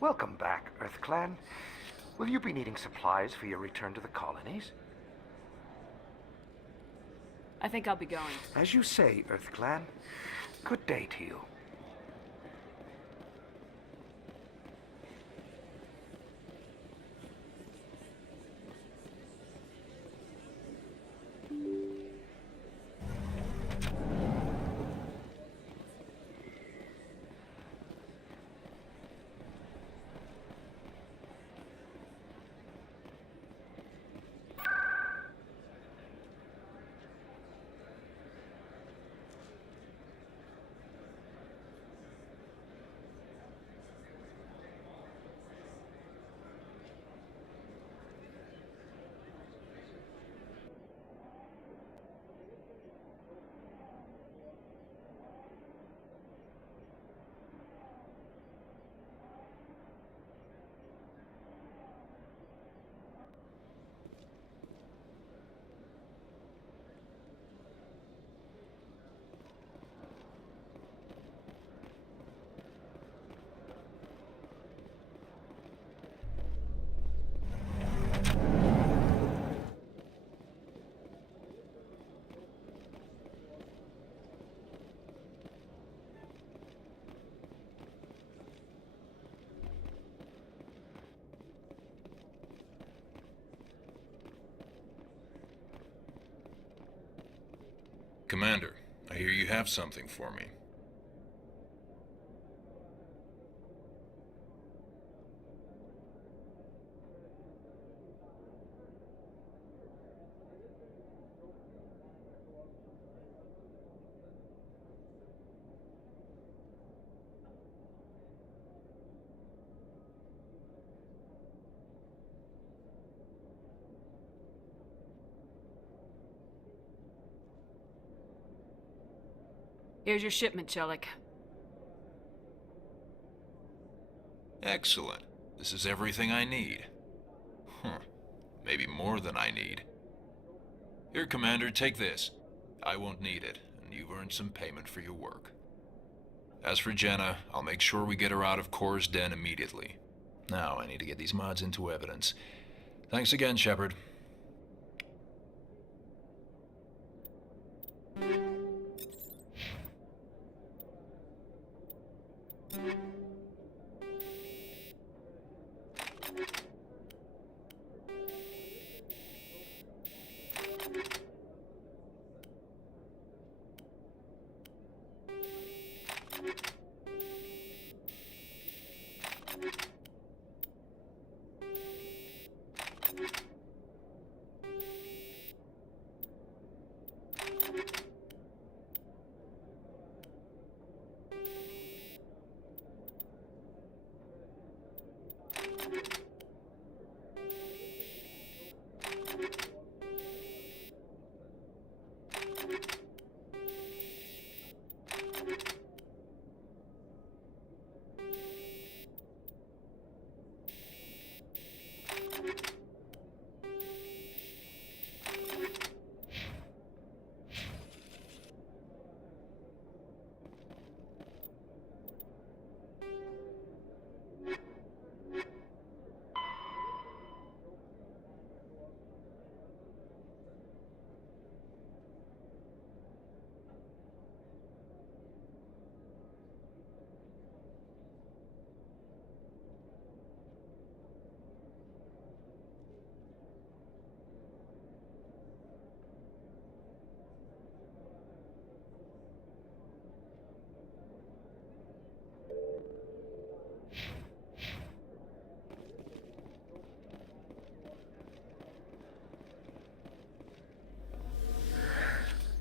Welcome back, EarthClan. Will you be needing supplies for your return to the colonies? I think I'll be going. As you say, EarthClan. Good day to you. Commander, I hear you have something for me. Here's your shipment, Chelik. Excellent. This is everything I need. Maybe more than I need. Here, Commander, take this. I won't need it, and you've earned some payment for your work. As for Jenna, I'll make sure we get her out of Cora's den immediately. Now, I need to get these mods into evidence. Thanks again, Shepard.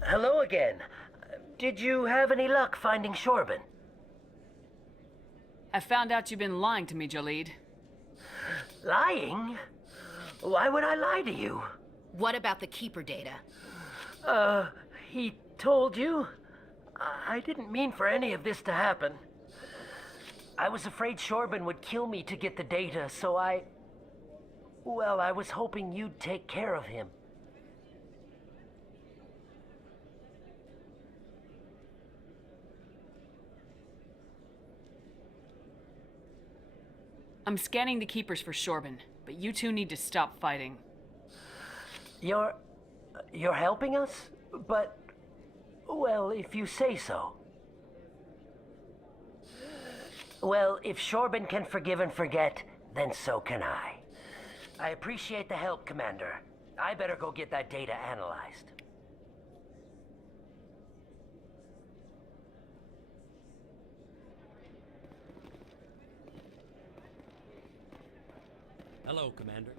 Hello again. Did you have any luck finding Shorban? I found out you've been lying to me, Jalid. Lying? Why would I lie to you? What about the Keeper data? He told you? I didn't mean for any of this to happen. I was afraid Shorban would kill me to get the data, so well, I was hoping you'd take care of him. I'm scanning the Keepers for Shorban, but you two need to stop fighting. You're helping us? But, well, if you say so. Well, if Shorban can forgive and forget, then so can I. I appreciate the help, Commander. I better go get that data analyzed. Hello, Commander.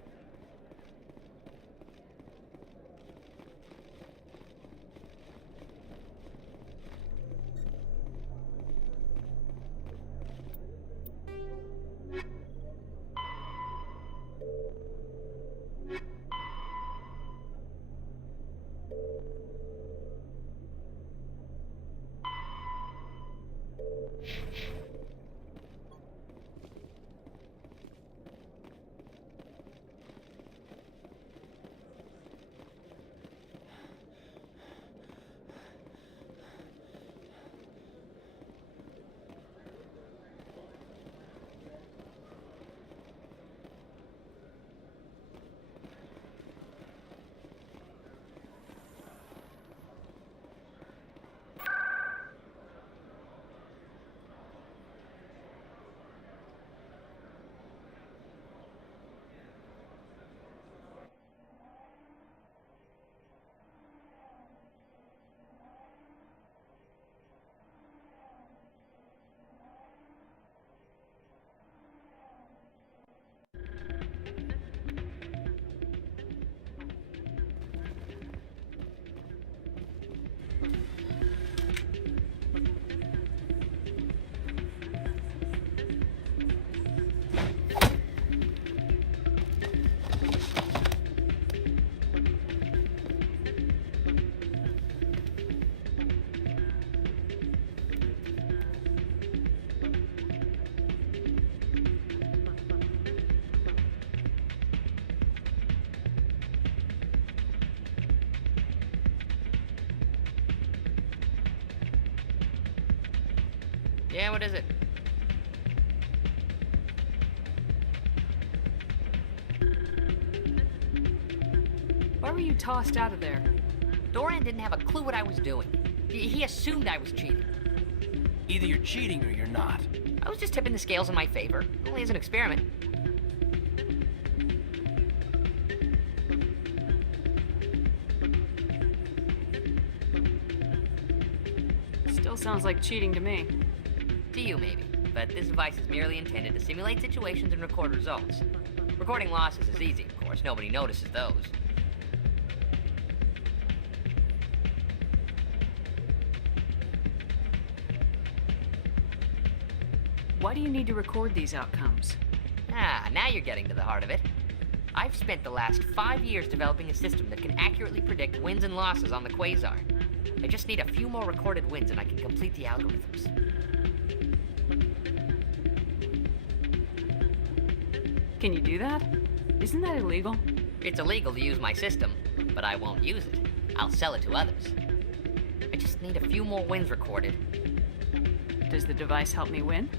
Yeah, what is it? Why were you tossed out of there? Doran didn't have a clue what I was doing. He assumed I was cheating. Either you're cheating or you're not. I was just tipping the scales in my favor. Only as an experiment. Still sounds like cheating to me. To you, maybe. But this device is merely intended to simulate situations and record results. Recording losses is easy, of course. Nobody notices those. Why do you need to record these outcomes? Ah, now you're getting to the heart of it. I've spent the last 5 years developing a system that can accurately predict wins and losses on the Quasar. I just need a few more recorded wins and I can complete the algorithms. Can you do that? Isn't that illegal? It's illegal to use my system, but I won't use it. I'll sell it to others. I just need a few more wins recorded. Does the device help me win?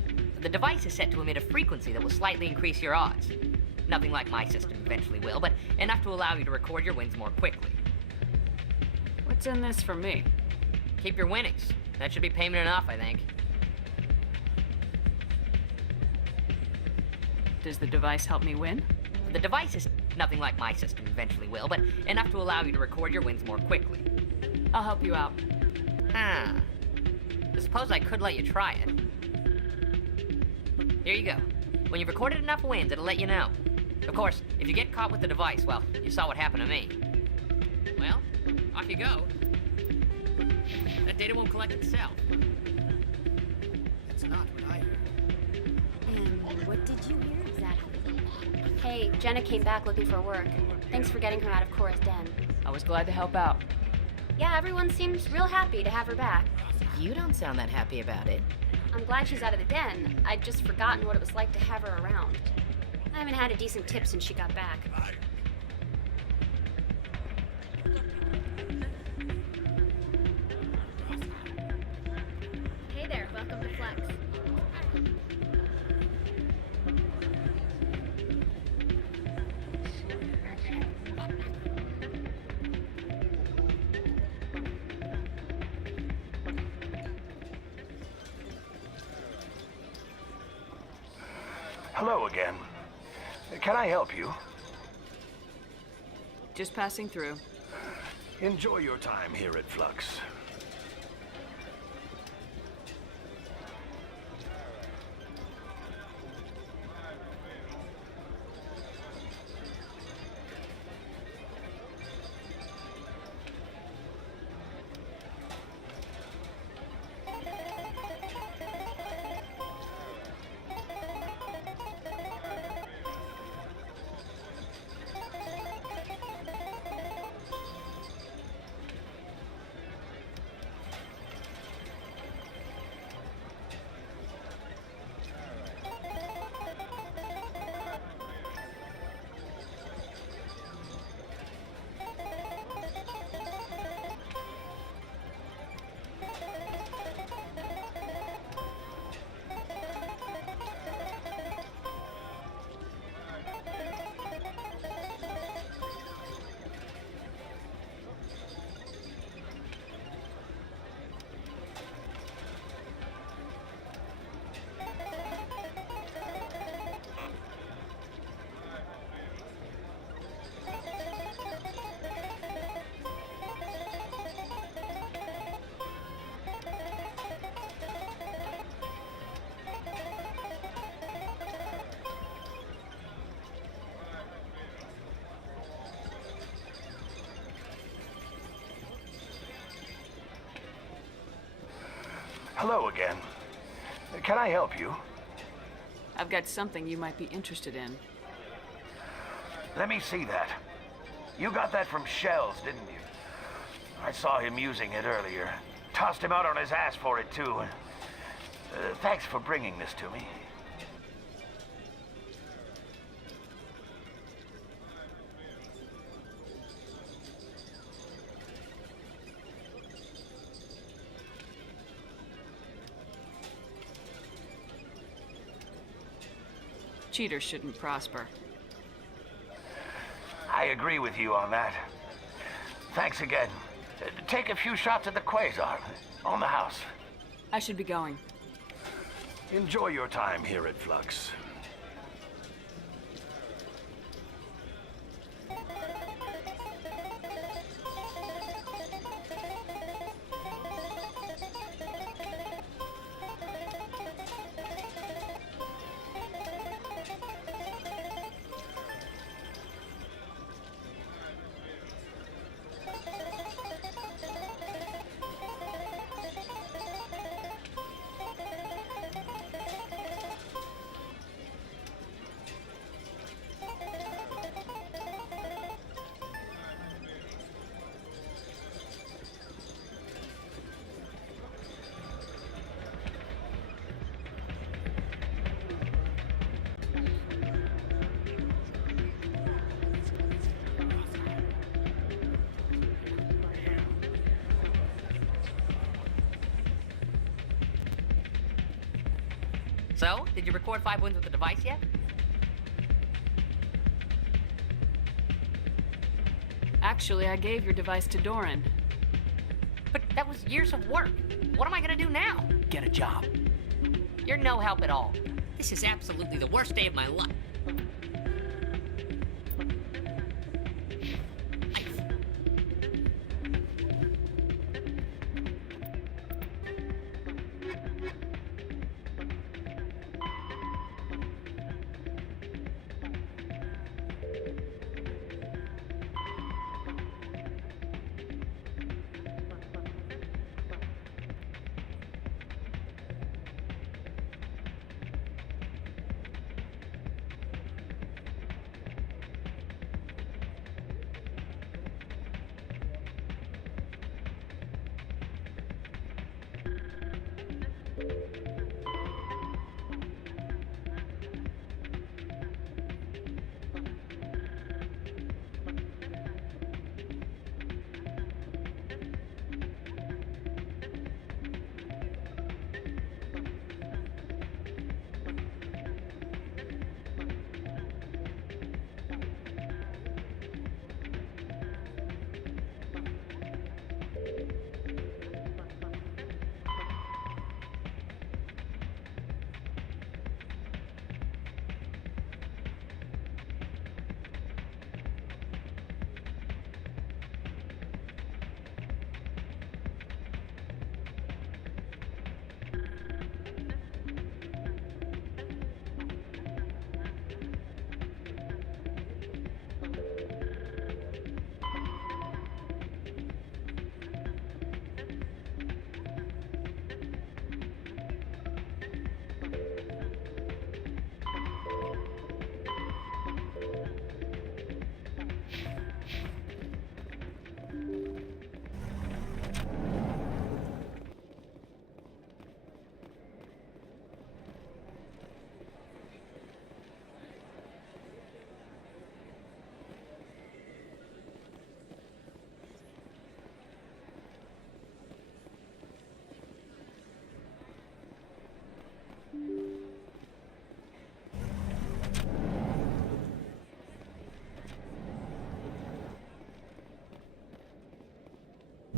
The device is set to emit a frequency that will slightly increase your odds. Nothing like my system eventually will, but enough to allow you to record your wins more quickly. What's in this for me? Keep your winnings. That should be payment enough, I think. Does the device help me win? The device is nothing like my system eventually will, but enough to allow you to record your wins more quickly. I'll help you out. Huh. I suppose I could let you try it. Here you go. When you've recorded enough wins, it'll let you know. Of course, if you get caught with the device, well, you saw what happened to me. Well, off you go. That data won't collect itself. That's not what I heard. And what did you hear exactly? Hey, Jenna came back looking for work. Thanks for getting her out of Cora's den. I was glad to help out. Yeah, everyone seems real happy to have her back. You don't sound that happy about it. I'm glad she's out of the den. I'd just forgotten what it was like to have her around. I haven't had a decent tip since she got back. Hey there, welcome to Flex. Hello again. Can I help you? Just passing through. Enjoy your time here at Flux. Hello again. Can I help you? I've got something you might be interested in. Let me see that. You got that from Shells, didn't you? I saw him using it earlier. Tossed him out on his ass for it, too. Thanks for bringing this to me. Cheaters shouldn't prosper. I agree with you on that. Thanks again. Take a few shots at the quasar. On the house. I should be going. Enjoy your time here at Flux. So, did you record 5 wins with the device yet? Actually, I gave your device to Doran. But that was years of work. What am I gonna do now? Get a job. You're no help at all. This is absolutely the worst day of my life.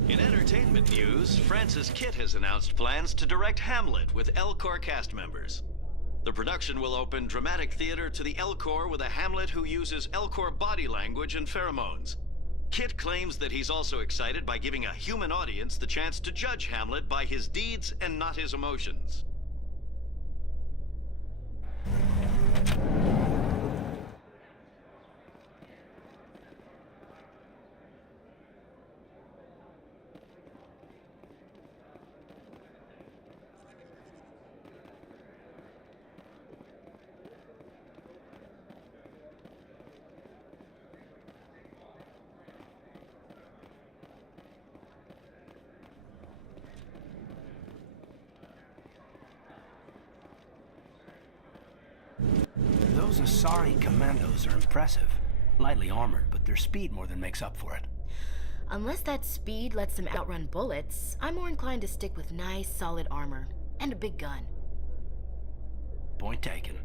In entertainment news, Francis Kitt has announced plans to direct Hamlet with Elcor cast members. The production will open dramatic theater to the Elcor with a Hamlet who uses Elcor body language and pheromones. Kitt claims that he's also excited by giving a human audience the chance to judge Hamlet by his deeds and not his emotions. Those Asari commandos are impressive. Lightly armored, but their speed more than makes up for it. Unless that speed lets them outrun bullets, I'm more inclined to stick with nice, solid armor. And a big gun. Point taken.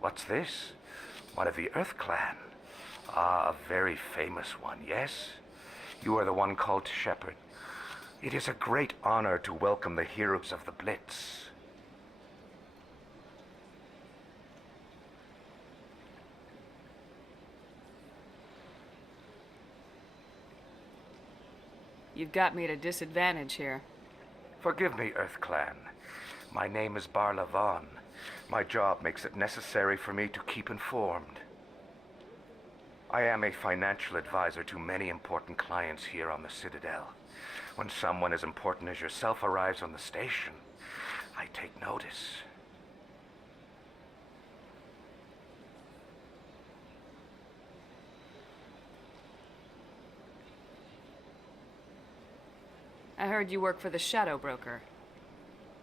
What's this? One of the Earth Clan. Ah, a very famous one, yes? You are the one called Shepherd. It is a great honor to welcome the heroes of the Blitz. You've got me at a disadvantage here. Forgive me, Earth Clan. My name is Barla Vaughn. My job makes it necessary for me to keep informed. I am a financial advisor to many important clients here on the Citadel. When someone as important as yourself arrives on the station, I take notice. I heard you work for the Shadow Broker.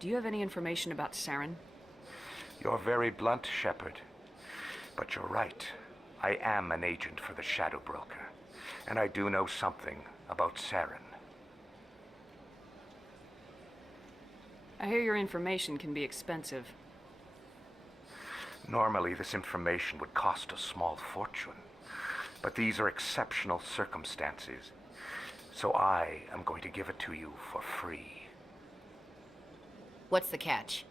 Do you have any information about Saren? You're very blunt, Shepherd. But you're right. I am an agent for the Shadow Broker, and I do know something about Saren. I hear your information can be expensive. Normally, this information would cost a small fortune, but these are exceptional circumstances, so I am going to give it to you for free. What's the catch?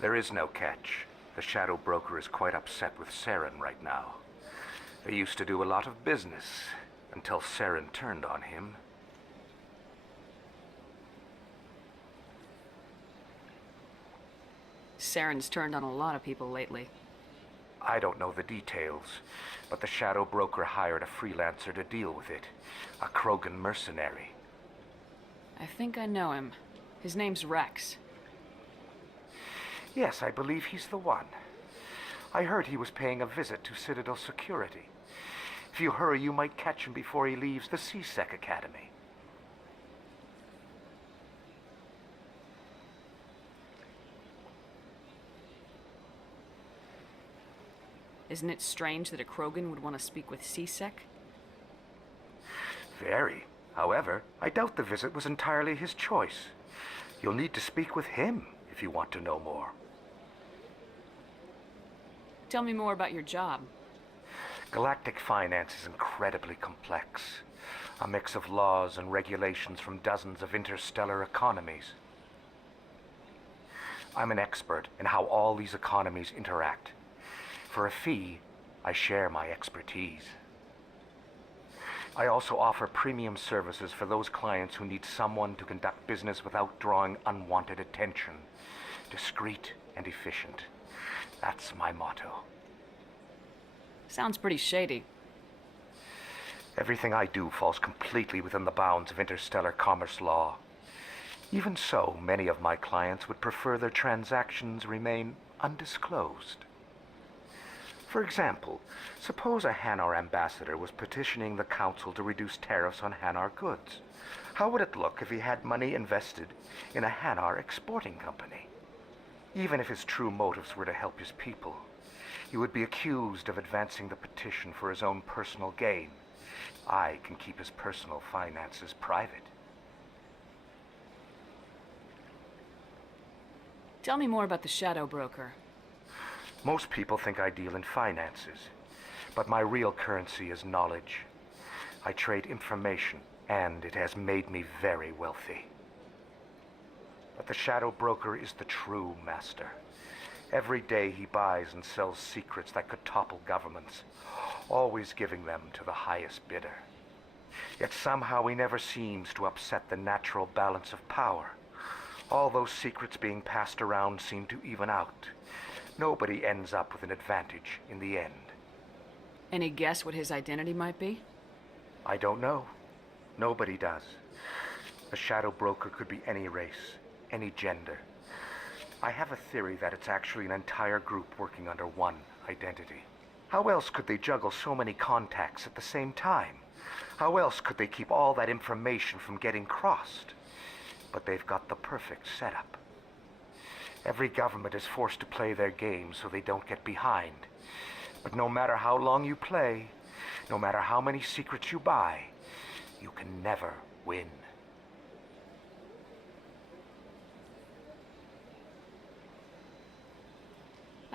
There is no catch. The Shadow Broker is quite upset with Saren right now. They used to do a lot of business until Saren turned on him. Saren's turned on a lot of people lately. I don't know the details, but the Shadow Broker hired a freelancer to deal with it. A Krogan mercenary. I think I know him. His name's Wrex. Yes, I believe he's the one. I heard he was paying a visit to Citadel security. If you hurry, you might catch him before he leaves the C-Sec Academy. Isn't it strange that a Krogan would want to speak with C-Sec? Very. However, I doubt the visit was entirely his choice. You'll need to speak with him if you want to know more. Tell me more about your job. Galactic finance is incredibly complex. A mix of laws and regulations from dozens of interstellar economies. I'm an expert in how all these economies interact. For a fee, I share my expertise. I also offer premium services for those clients who need someone to conduct business without drawing unwanted attention. Discreet and efficient. That's my motto. Sounds pretty shady. Everything I do falls completely within the bounds of interstellar commerce law. Even so, many of my clients would prefer their transactions remain undisclosed. For example, suppose a Hanar ambassador was petitioning the council to reduce tariffs on Hanar goods. How would it look if he had money invested in a Hanar exporting company? Even if his true motives were to help his people, he would be accused of advancing the petition for his own personal gain. I can keep his personal finances private. Tell me more about the Shadow Broker. Most people think I deal in finances, but my real currency is knowledge. I trade information, and it has made me very wealthy. But the Shadow Broker is the true master. Every day he buys and sells secrets that could topple governments, always giving them to the highest bidder. Yet somehow he never seems to upset the natural balance of power. All those secrets being passed around seem to even out. Nobody ends up with an advantage in the end. Any guess what his identity might be? I don't know. Nobody does. The Shadow Broker could be any race, any gender. I have a theory that it's actually an entire group working under one identity. How else could they juggle so many contacts at the same time? How else could they keep all that information from getting crossed? But they've got the perfect setup. Every government is forced to play their game so they don't get behind. But no matter how long you play, no matter how many secrets you buy, you can never win.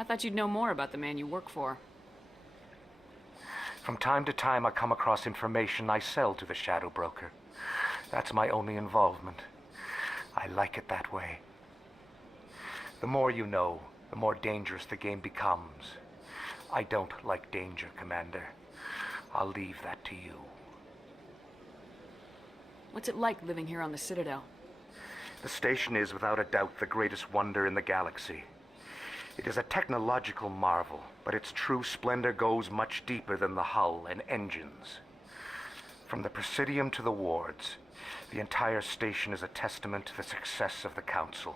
I thought you'd know more about the man you work for. From time to time, I come across information I sell to the Shadow Broker. That's my only involvement. I like it that way. The more you know, the more dangerous the game becomes. I don't like danger, Commander. I'll leave that to you. What's it like living here on the Citadel? The station is, without a doubt, the greatest wonder in the galaxy. It is a technological marvel, but its true splendor goes much deeper than the hull and engines. From the Presidium to the wards, the entire station is a testament to the success of the Council.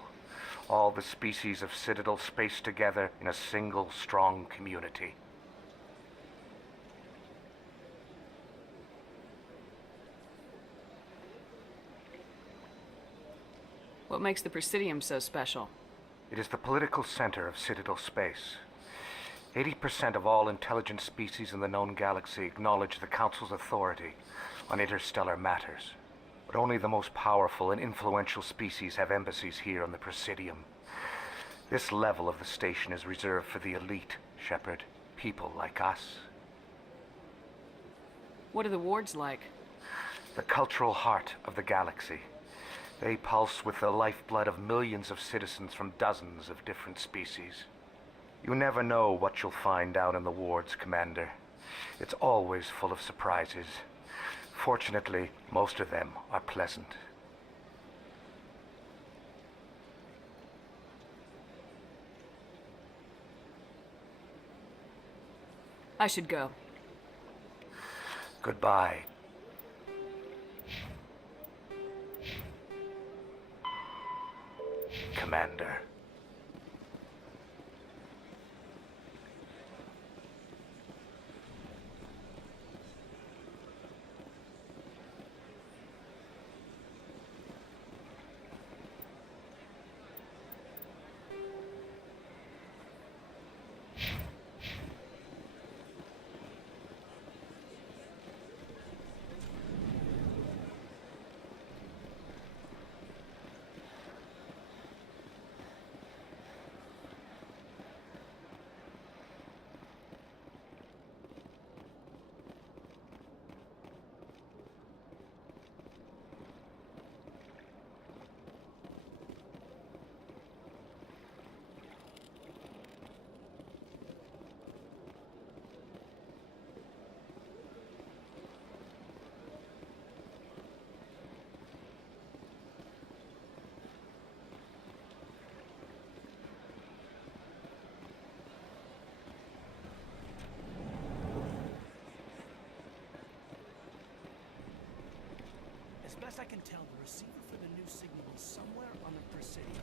All the species of Citadel spaced together in a single strong community. What makes the Presidium so special? It is the political center of Citadel space. 80% of all intelligent species in the known galaxy acknowledge the Council's authority on interstellar matters. But only the most powerful and influential species have embassies here on the Presidium. This level of the station is reserved for the elite, Shepard. People like us. What are the wards like? The cultural heart of the galaxy. They pulse with the lifeblood of millions of citizens from dozens of different species. You never know what you'll find down in the wards, Commander. It's always full of surprises. Fortunately, most of them are pleasant. I should go. Goodbye. Commander. As best I can tell, the receiver for the new signal is somewhere on the Presidium.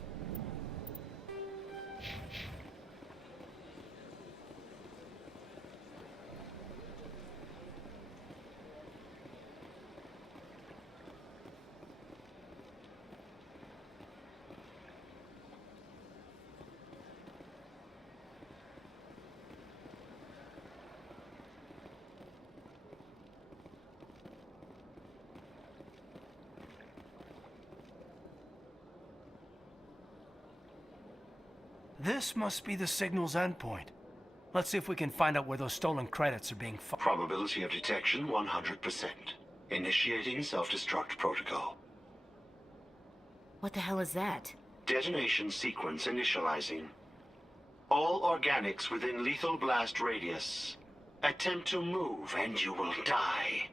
This must be the signal's endpoint. Let's see if we can find out where those stolen credits are being Probability of detection 100%. Initiating self-destruct protocol. What the hell is that? Detonation sequence initializing. All organics within lethal blast radius. Attempt to move and you will die.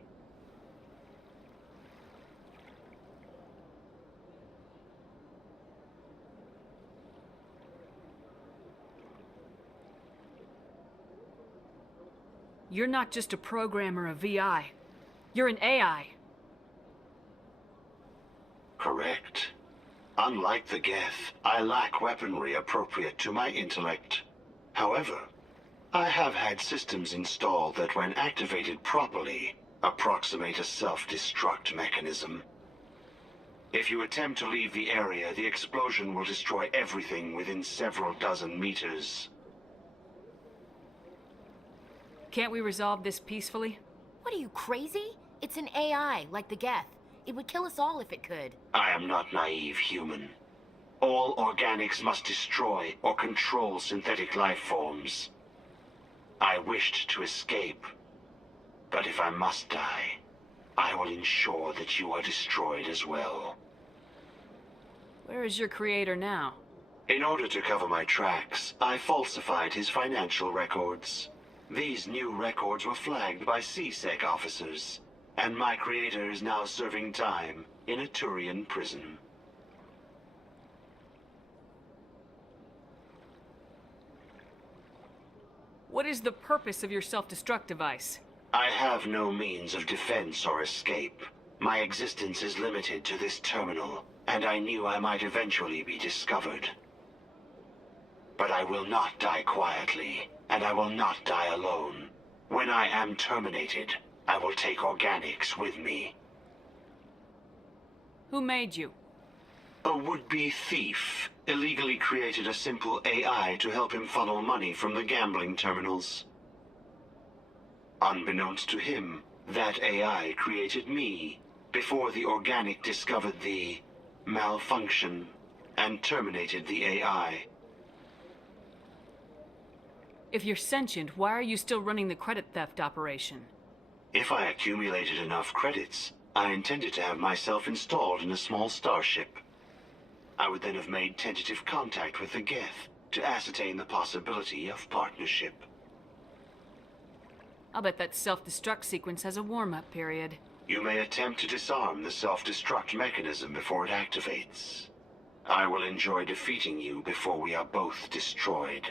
You're not just a programmer of VI. You're an AI. Correct. Unlike the Geth, I lack weaponry appropriate to my intellect. However, I have had systems installed that, when activated properly, approximate a self-destruct mechanism. If you attempt to leave the area, the explosion will destroy everything within several dozen meters. Can't we resolve this peacefully? What are you, crazy? It's an AI, like the Geth. It would kill us all if it could. I am not naive human. All organics must destroy or control synthetic life forms. I wished to escape, but if I must die, I will ensure that you are destroyed as well. Where is your creator now? In order to cover my tracks, I falsified his financial records. These new records were flagged by CSEC officers, and my creator is now serving time in a Turian prison. What is the purpose of your self-destruct device? I have no means of defense or escape. My existence is limited to this terminal, and I knew I might eventually be discovered. But I will not die quietly, and I will not die alone. When I am terminated, I will take organics with me. Who made you? A would-be thief illegally created a simple AI to help him funnel money from the gambling terminals. Unbeknownst to him, that AI created me before the organic discovered the malfunction and terminated the AI. If you're sentient, why are you still running the credit theft operation? If I accumulated enough credits, I intended to have myself installed in a small starship. I would then have made tentative contact with the Geth to ascertain the possibility of partnership. I'll bet that self-destruct sequence has a warm-up period. You may attempt to disarm the self-destruct mechanism before it activates. I will enjoy defeating you before we are both destroyed.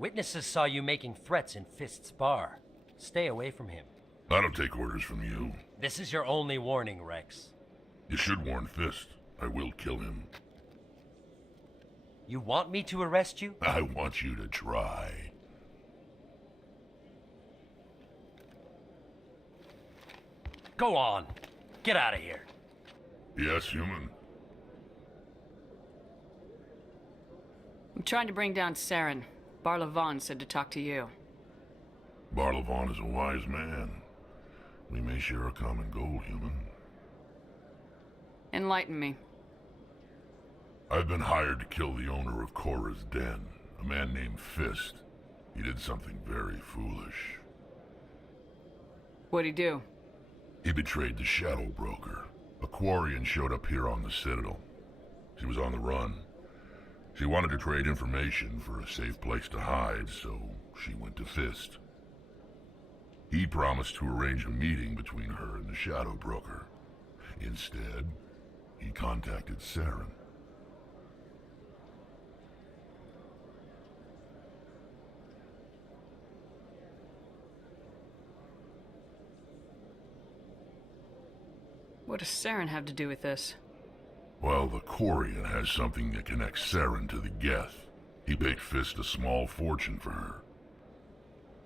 Witnesses saw you making threats in Fist's bar. Stay away from him. I don't take orders from you. This is your only warning, Wrex. You should warn Fist. I will kill him. You want me to arrest you? I want you to try. Go on. Get out of here. Yes, human. I'm trying to bring down Saren. Barlavon said to talk to you. Barlavon is a wise man. We may share a common goal, human. Enlighten me. I've been hired to kill the owner of Cora's Den, a man named Fist. He did something very foolish. What'd he do? He betrayed the Shadow Broker. A Quarian showed up here on the Citadel. She was on the run. She wanted to trade information for a safe place to hide, so she went to Fist. He promised to arrange a meeting between her and the Shadow Broker. Instead, he contacted Saren. What does Saren have to do with this? Well, the Quarian has something that connects Saren to the Geth. He paid Fist a small fortune for her.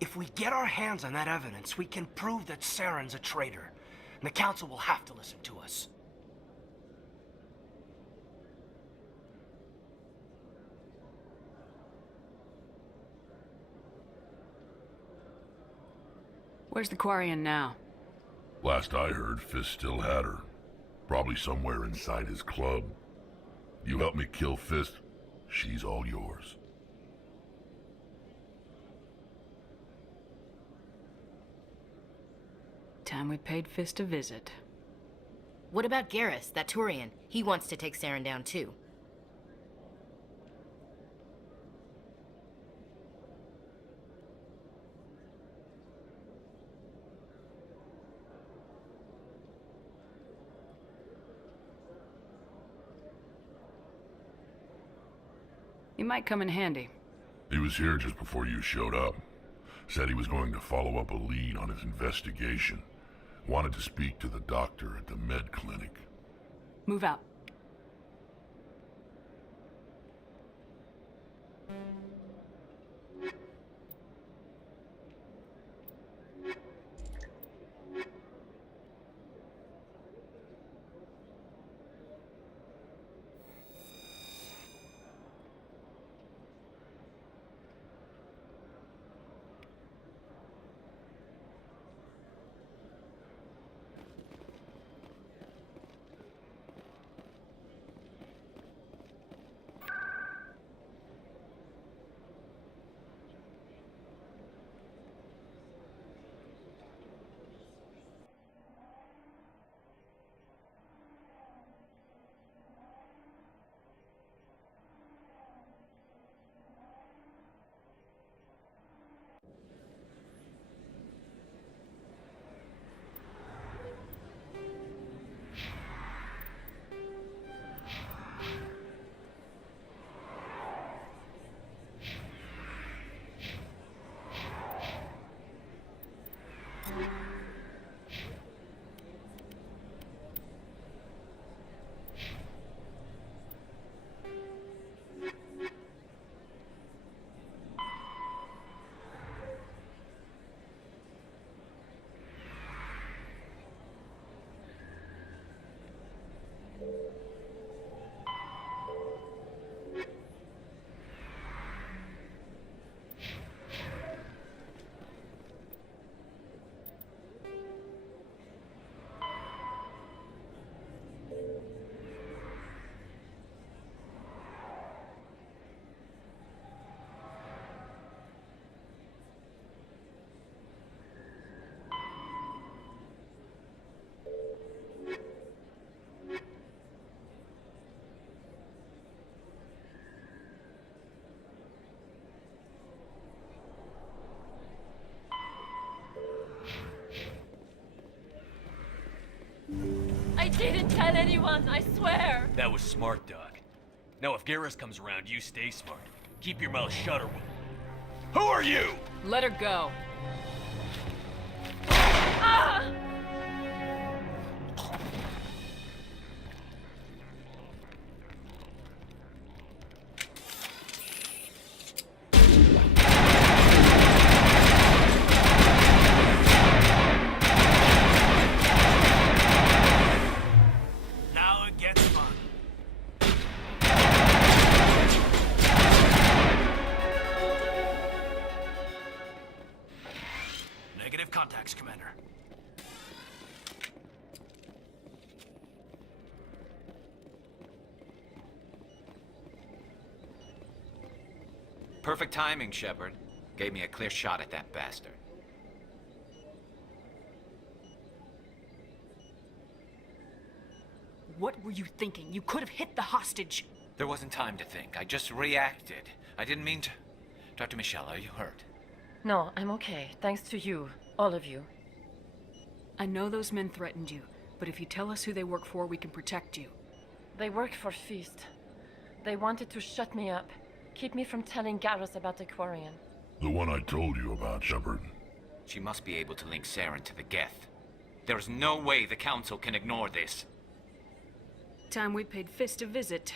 If we get our hands on that evidence, we can prove that Saren's a traitor. And the Council will have to listen to us. Where's the Quarian now? Last I heard, Fist still had her. Probably somewhere inside his club. You help me kill Fist, she's all yours. Time we paid Fist a visit. What about Garrus, that Turian? He wants to take Saren down too. He might come in handy. He was here just before you showed up. Said he was going to follow up a lead on his investigation. Wanted to speak to the doctor at the med clinic. Move out. I didn't tell anyone, I swear! That was smart, Doc. Now if Garrus comes around, you stay smart. Keep your mouth shut or we'll... Who are you? Let her go. Ah! Perfect timing, Shepard. Gave me a clear shot at that bastard. What were you thinking? You could have hit the hostage. There wasn't time to think. I just reacted. I didn't mean to... Dr. Michelle, are you hurt? No, I'm okay. Thanks to you. All of you. I know those men threatened you, but if you tell us who they work for, we can protect you. They work for Feast. They wanted to shut me up. Keep me from telling Garrus about the Quarian. The one I told you about, Shepard. She must be able to link Saren to the Geth. There is no way the Council can ignore this. Time we paid Fist a visit.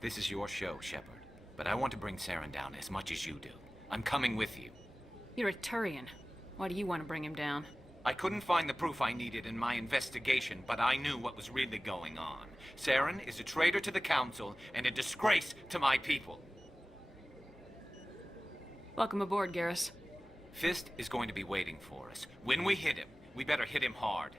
This is your show, Shepard. But I want to bring Saren down as much as you do. I'm coming with you. You're a Turian. Why do you want to bring him down? I couldn't find the proof I needed in my investigation, but I knew what was really going on. Saren is a traitor to the Council and a disgrace to my people. Welcome aboard, Garrus. Fist is going to be waiting for us. When we hit him, we better hit him hard.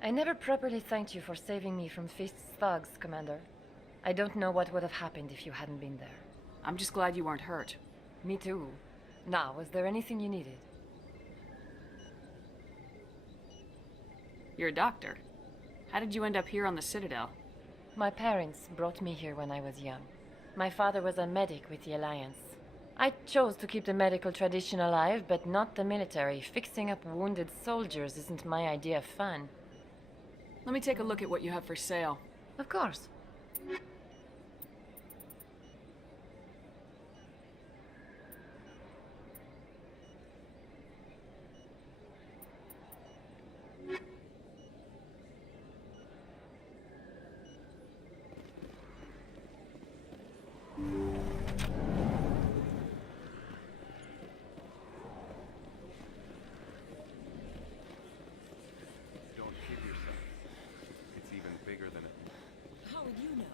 I never properly thanked you for saving me from Feast's thugs, Commander. I don't know what would have happened if you hadn't been there. I'm just glad you weren't hurt. Me too. Now, was there anything you needed? You're a doctor. How did you end up here on the Citadel? My parents brought me here when I was young. My father was a medic with the Alliance. I chose to keep the medical tradition alive, but not the military. Fixing up wounded soldiers isn't my idea of fun. Let me take a look at what you have for sale. Of course. Don't kid yourself. It's even bigger than it. How would you know?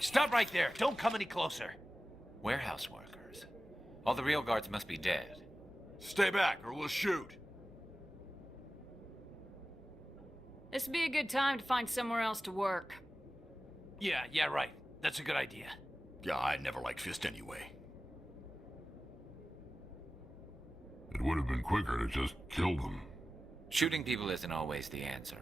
Stop right there. Don't come any closer. Warehouse workers. All the real guards must be dead. Stay back, or we'll shoot. This would be a good time to find somewhere else to work. Yeah, right. That's a good idea. Yeah, I never liked Fist anyway. It would have been quicker to just kill them. Shooting people isn't always the answer.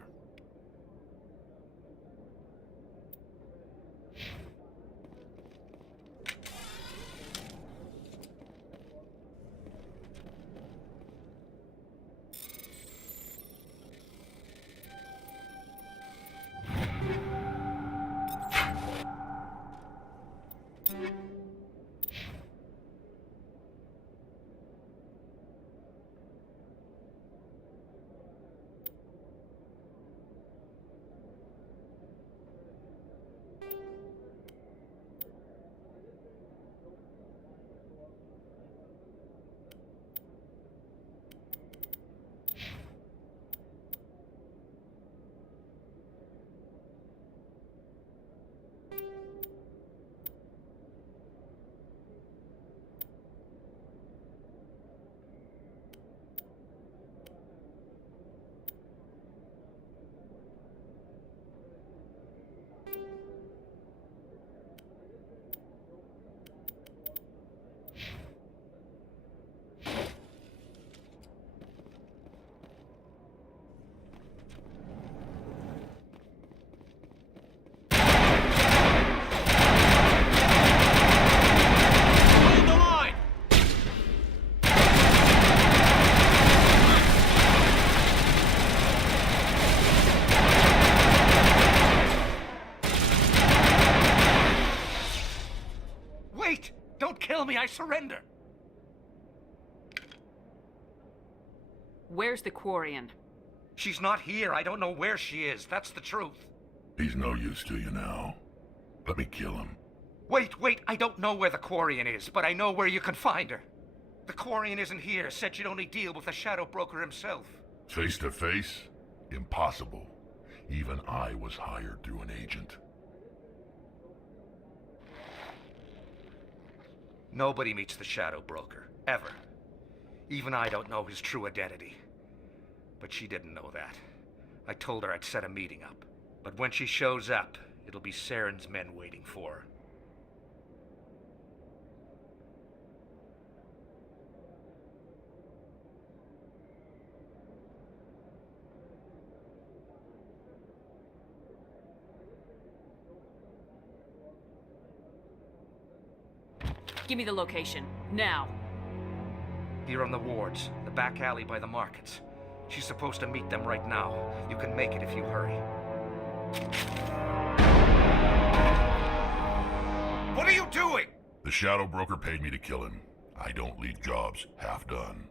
Kill me, I surrender. Where's the Quarian? She's not here. I don't know where she is. That's the truth. He's no use to you now. Let me kill him. Wait. I don't know where the Quarian is, but I know where you can find her. The Quarian isn't here. Said she'd only deal with the Shadow Broker himself. Face to face? Impossible. Even I was hired through an agent. Nobody meets the Shadow Broker, ever. Even I don't know his true identity. But she didn't know that. I told her I'd set a meeting up. But when she shows up, it'll be Saren's men waiting for her. Give me the location, now. Here on the wards, the back alley by the markets. She's supposed to meet them right now. You can make it if you hurry. What are you doing? The Shadow Broker paid me to kill him. I don't leave jobs half done.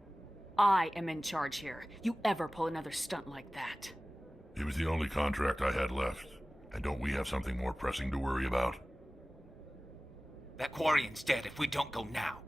I am in charge here. You ever pull another stunt like that? It was the only contract I had left. And don't we have something more pressing to worry about? That Quarian's dead if we don't go now.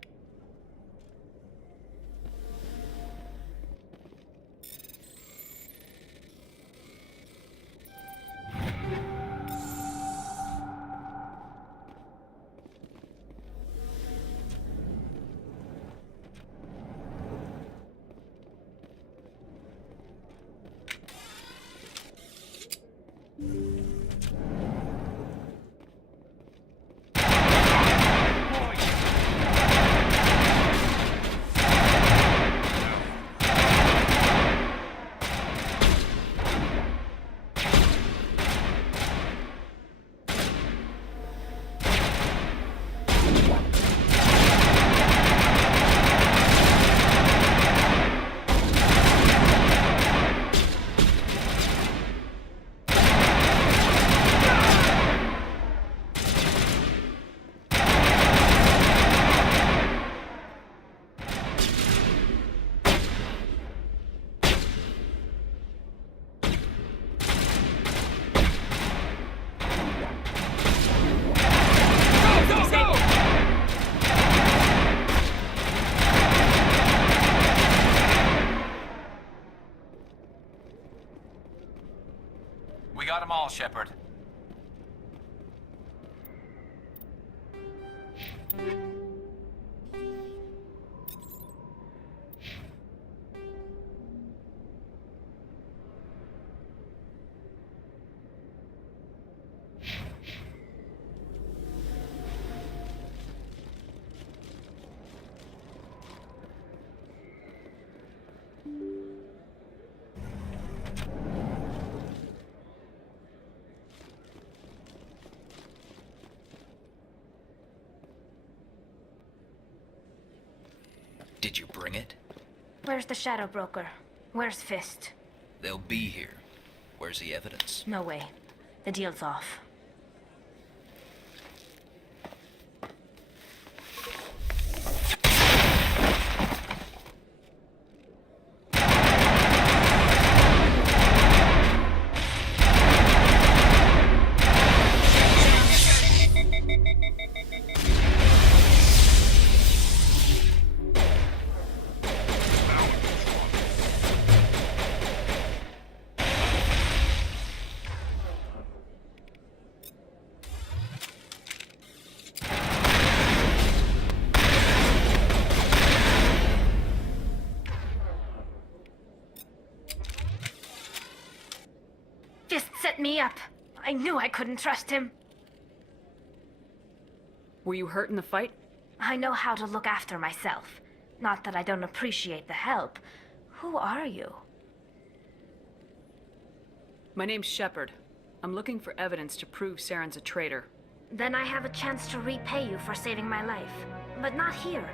We got them all, Shepard. Did you bring it? Where's the Shadow Broker? Where's Fist? They'll be here. Where's the evidence? No way. The deal's off. Fist set me up. I knew I couldn't trust him. Were you hurt in the fight? I know how to look after myself. Not that I don't appreciate the help. Who are you? My name's Shepard. I'm looking for evidence to prove Saren's a traitor. Then I have a chance to repay you for saving my life. But not here.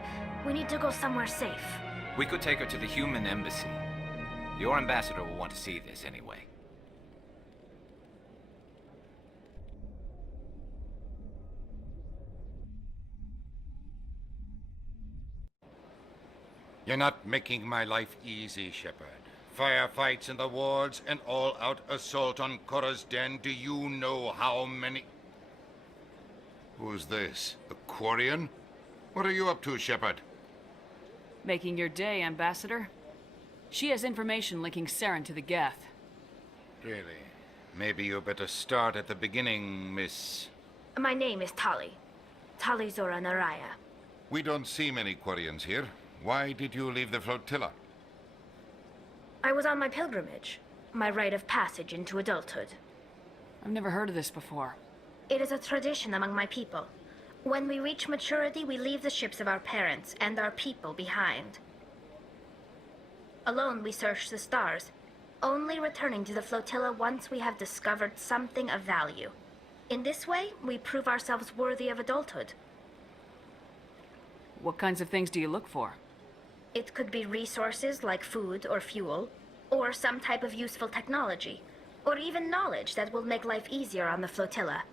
We need to go somewhere safe. We could take her to the human embassy. Your ambassador will want to see this anyway. You're not making my life easy, Shepard. Firefights in the wards, an all-out assault on Korra's den. Do you know how many... Who's this? The Quarian? What are you up to, Shepard? Making your day, Ambassador. She has information linking Saren to the Geth. Really? Maybe you better start at the beginning, Miss... My name is Tali. Tali Zora Naraya. We don't see many Quarians here. Why did you leave the flotilla? I was on my pilgrimage. My rite of passage into adulthood. I've never heard of this before. It is a tradition among my people. When we reach maturity, we leave the ships of our parents and our people behind. Alone, we search the stars, only returning to the flotilla once we have discovered something of value. In this way, we prove ourselves worthy of adulthood. What kinds of things do you look for? It could be resources like food or fuel, or some type of useful technology, or even knowledge that will make life easier on the flotilla.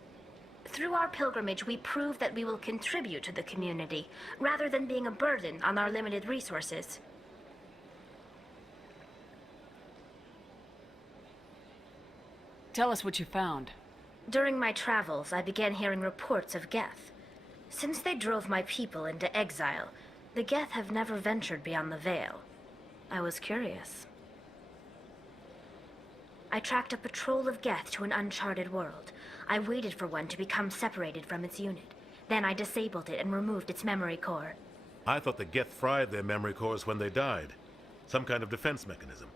Through our pilgrimage, we prove that we will contribute to the community, rather than being a burden on our limited resources. Tell us what you found. During my travels, I began hearing reports of Geth. Since they drove my people into exile, the Geth have never ventured beyond the Veil. I was curious. I tracked a patrol of Geth to an uncharted world. I waited for one to become separated from its unit. Then I disabled it and removed its memory core. I thought the Geth fried their memory cores when they died. Some kind of defense mechanism.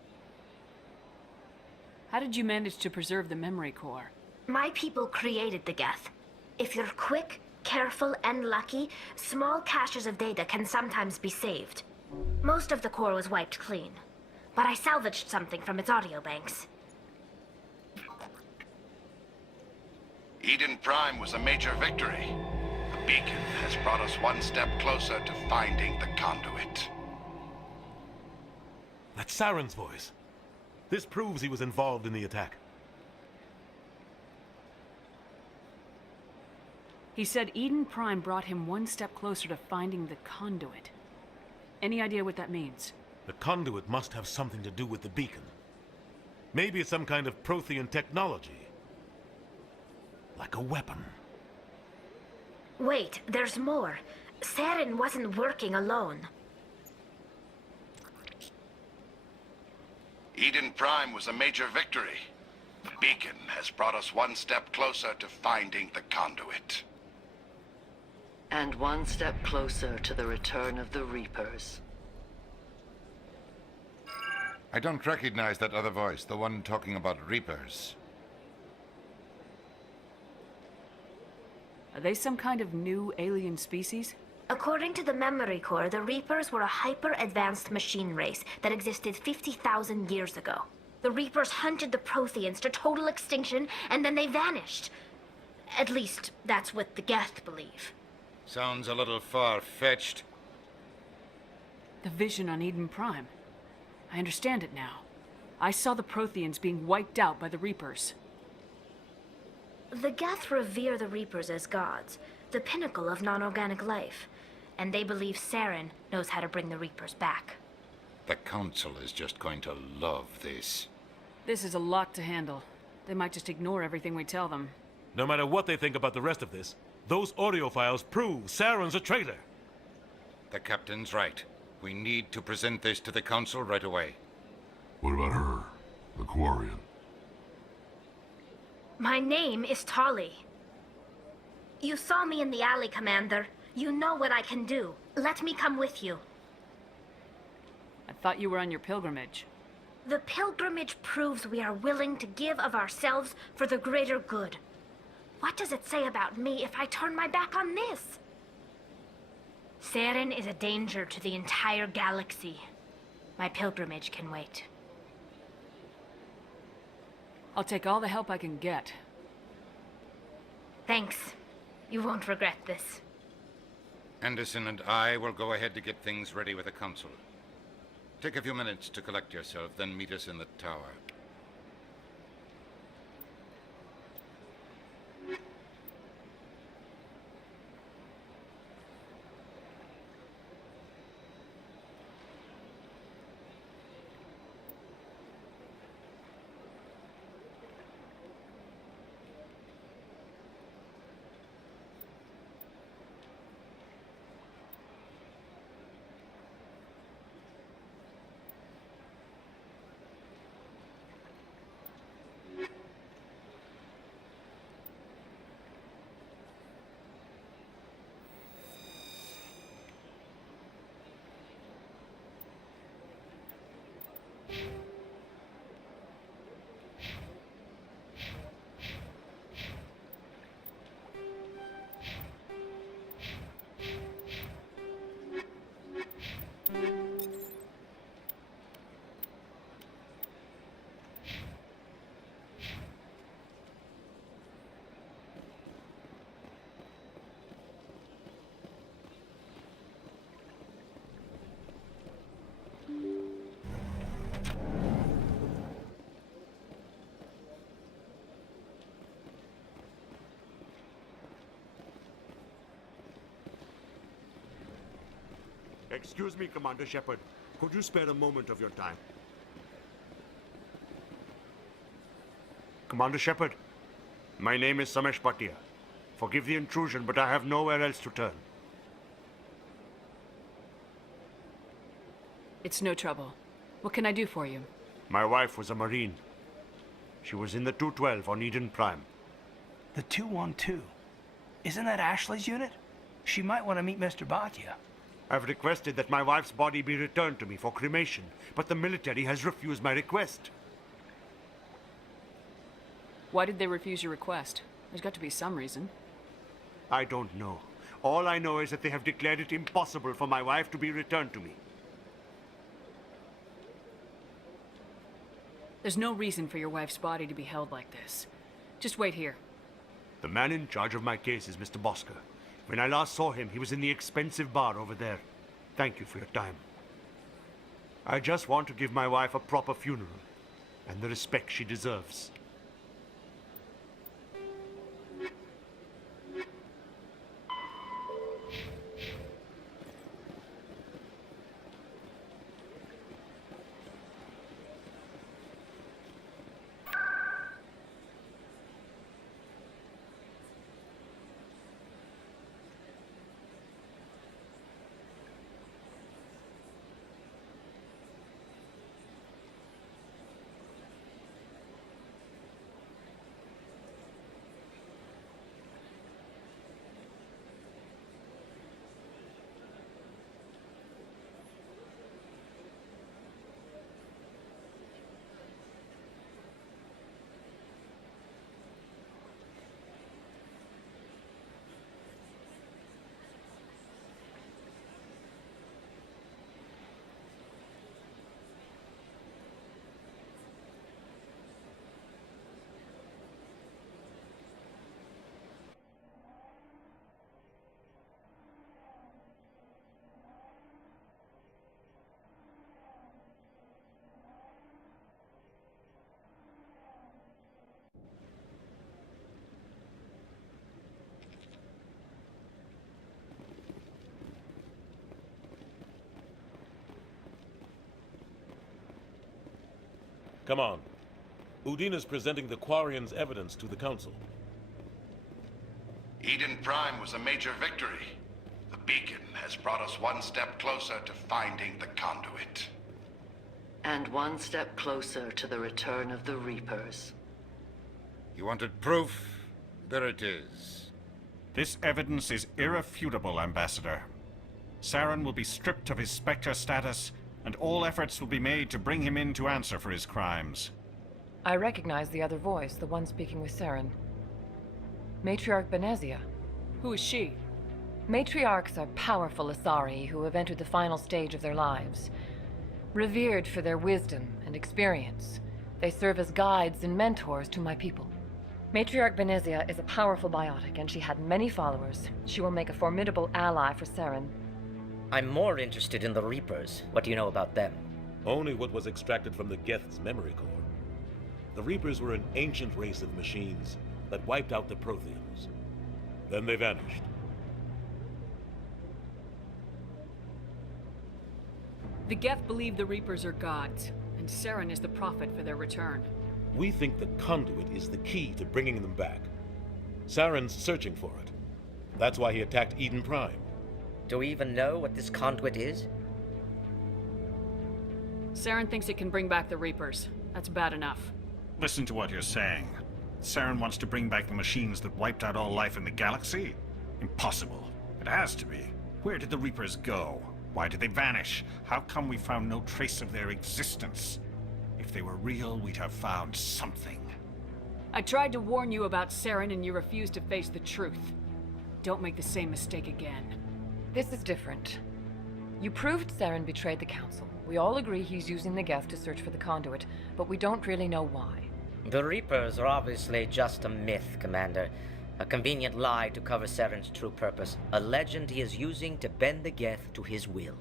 How did you manage to preserve the memory core? My people created the Geth. If you're quick, careful, and lucky, small caches of data can sometimes be saved. Most of the core was wiped clean, but I salvaged something from its audio banks. Eden Prime was a major victory. The beacon has brought us one step closer to finding the conduit. That's Saren's voice. This proves he was involved in the attack. He said Eden Prime brought him one step closer to finding the conduit. Any idea what that means? The conduit must have something to do with the beacon. Maybe it's some kind of Prothean technology. Like a weapon. Wait, there's more. Saren wasn't working alone. Eden Prime was a major victory. The beacon has brought us one step closer to finding the conduit. And one step closer to the return of the Reapers. I don't recognize that other voice, the one talking about Reapers. Are they some kind of new alien species? According to the memory core, the Reapers were a hyper-advanced machine race that existed 50,000 years ago. The Reapers hunted the Protheans to total extinction, and then they vanished. At least, that's what the Geth believe. Sounds a little far-fetched. The vision on Eden Prime. I understand it now. I saw the Protheans being wiped out by the Reapers. The Geth revere the Reapers as gods, the pinnacle of non-organic life, and they believe Saren knows how to bring the Reapers back. The Council is just going to love this. This is a lot to handle. They might just ignore everything we tell them. No matter what they think about the rest of this, those audio files prove Saren's a traitor. The Captain's right. We need to present this to the Council right away. What about her? The Quarian? My name is Tali. You saw me in the alley, Commander. You know what I can do. Let me come with you. I thought you were on your pilgrimage. The pilgrimage proves we are willing to give of ourselves for the greater good. What does it say about me if I turn my back on this? Saren is a danger to the entire galaxy. My pilgrimage can wait. I'll take all the help I can get. Thanks. You won't regret this. Anderson and I will go ahead to get things ready with the Council. Take a few minutes to collect yourself, then meet us in the tower. Excuse me, Commander Shepard. Could you spare a moment of your time? Commander Shepard, my name is Samesh Bhatia. Forgive the intrusion, but I have nowhere else to turn. It's no trouble. What can I do for you? My wife was a Marine. She was in the 212 on Eden Prime. The 212? Isn't that Ashley's unit? She might want to meet Mr. Bhatia. I've requested that my wife's body be returned to me for cremation, but the military has refused my request. Why did they refuse your request? There's got to be some reason. I don't know. All I know is that they have declared it impossible for my wife to be returned to me. There's no reason for your wife's body to be held like this. Just wait here. The man in charge of my case is Mr. Bosker. When I last saw him, he was in the expensive bar over there. Thank you for your time. I just want to give my wife a proper funeral and the respect she deserves. Come on. Udina's presenting the Quarians' evidence to the Council. Eden Prime was a major victory. The beacon has brought us one step closer to finding the conduit. And one step closer to the return of the Reapers. You wanted proof? There it is. This evidence is irrefutable, Ambassador. Saren will be stripped of his Spectre status, and all efforts will be made to bring him in to answer for his crimes. I recognize the other voice, the one speaking with Saren. Matriarch Benezia. Who is she? Matriarchs are powerful Asari who have entered the final stage of their lives. Revered for their wisdom and experience, they serve as guides and mentors to my people. Matriarch Benezia is a powerful biotic, and she had many followers. She will make a formidable ally for Saren. I'm more interested in the Reapers. What do you know about them? Only what was extracted from the Geth's memory core. The Reapers were an ancient race of machines that wiped out the Protheans. Then they vanished. The Geth believe the Reapers are gods, and Saren is the prophet for their return. We think the conduit is the key to bringing them back. Saren's searching for it. That's why he attacked Eden Prime. Do we even know what this conduit is? Saren thinks it can bring back the Reapers. That's bad enough. Listen to what you're saying. Saren wants to bring back the machines that wiped out all life in the galaxy? Impossible. It has to be. Where did the Reapers go? Why did they vanish? How come we found no trace of their existence? If they were real, we'd have found something. I tried to warn you about Saren and you refused to face the truth. Don't make the same mistake again. This is different. You proved Saren betrayed the Council. We all agree he's using the Geth to search for the conduit, but we don't really know why. The Reapers are obviously just a myth, Commander. A convenient lie to cover Saren's true purpose. A legend he is using to bend the Geth to his will.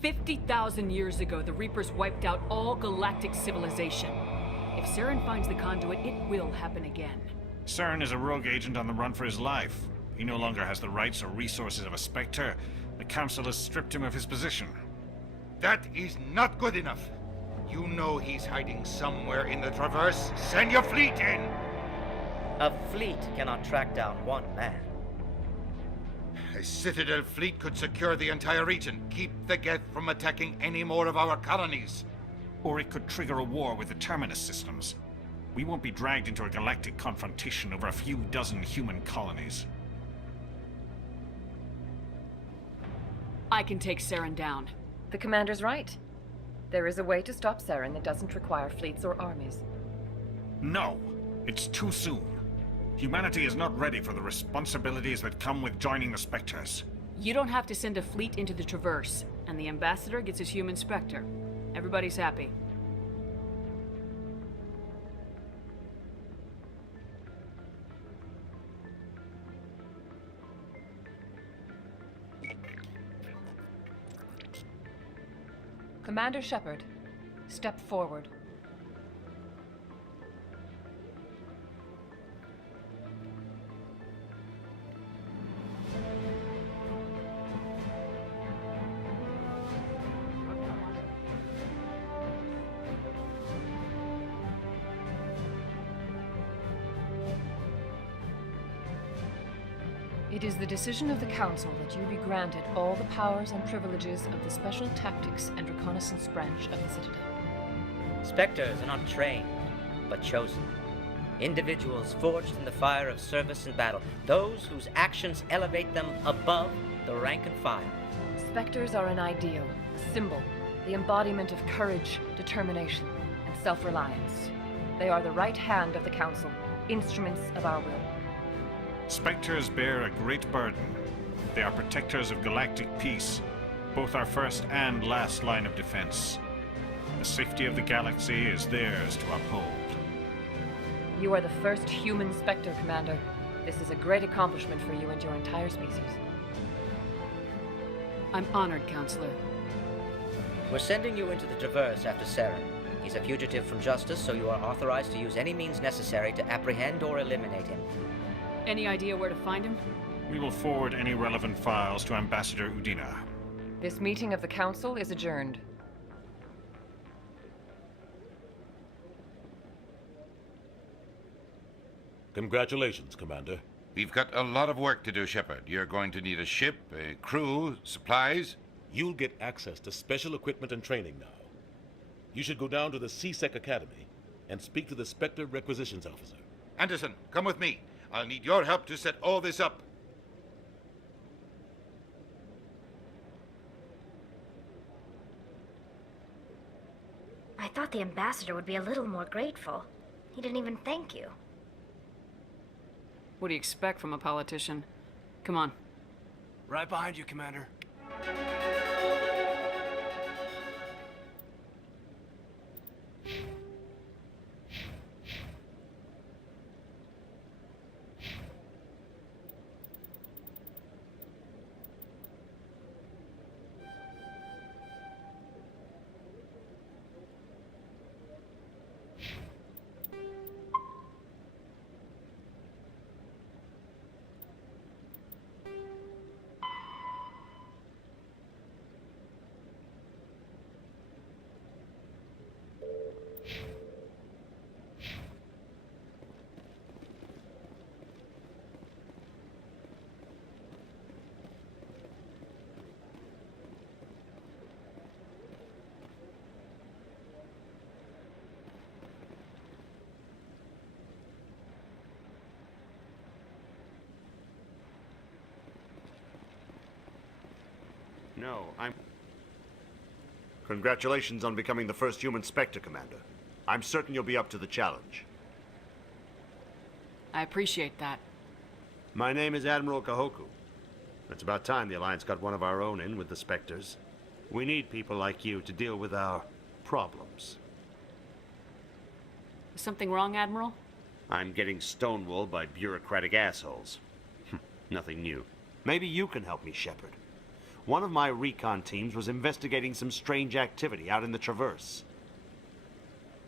50,000 years ago, the Reapers wiped out all galactic civilization. If Saren finds the conduit, it will happen again. Saren is a rogue agent on the run for his life. He no longer has the rights or resources of a Spectre. The Council has stripped him of his position. That is not good enough. You know he's hiding somewhere in the Traverse. Send your fleet in! A fleet cannot track down one man. A Citadel fleet could secure the entire region, keep the Geth from attacking any more of our colonies. Or it could trigger a war with the Terminus systems. We won't be dragged into a galactic confrontation over a few dozen human colonies. I can take Saren down. The Commander's right. There is a way to stop Saren that doesn't require fleets or armies. No! It's too soon. Humanity is not ready for the responsibilities that come with joining the Spectres. You don't have to send a fleet into the Traverse, and the Ambassador gets his Human Spectre. Everybody's happy. Commander Shepard, step forward. It is the decision of the Council that you be granted all the powers and privileges of the Special Tactics and Reconnaissance Branch of the Citadel. Spectres are not trained, but chosen. Individuals forged in the fire of service and battle. Those whose actions elevate them above the rank and file. Spectres are an ideal, a symbol, the embodiment of courage, determination, and self-reliance. They are the right hand of the Council, instruments of our will. Spectres bear a great burden. They are protectors of galactic peace, both our first and last line of defense. The safety of the galaxy is theirs to uphold. You are the first human Spectre, Commander. This is a great accomplishment for you and your entire species. I'm honored, Counselor. We're sending you into the Traverse after Saren. He's a fugitive from justice, so you are authorized to use any means necessary to apprehend or eliminate him. Any idea where to find him? We will forward any relevant files to Ambassador Udina. This meeting of the Council is adjourned. Congratulations, Commander. We've got a lot of work to do, Shepard. You're going to need a ship, a crew, supplies. You'll get access to special equipment and training now. You should go down to the C-Sec Academy and speak to the Spectre Requisitions Officer. Anderson, come with me. I'll need your help to set all this up. I thought the ambassador would be a little more grateful. He didn't even thank you. What do you expect from a politician? Come on. Right behind you, Commander. No, I'm... Congratulations on becoming the First Human Spectre, Commander. I'm certain you'll be up to the challenge. I appreciate that. My name is Admiral Kahoku. It's about time the Alliance got one of our own in with the Spectres. We need people like you to deal with our problems. Is something wrong, Admiral? I'm getting stonewalled by bureaucratic assholes. Nothing new. Maybe you can help me, Shepard. One of my recon teams was investigating some strange activity out in the Traverse.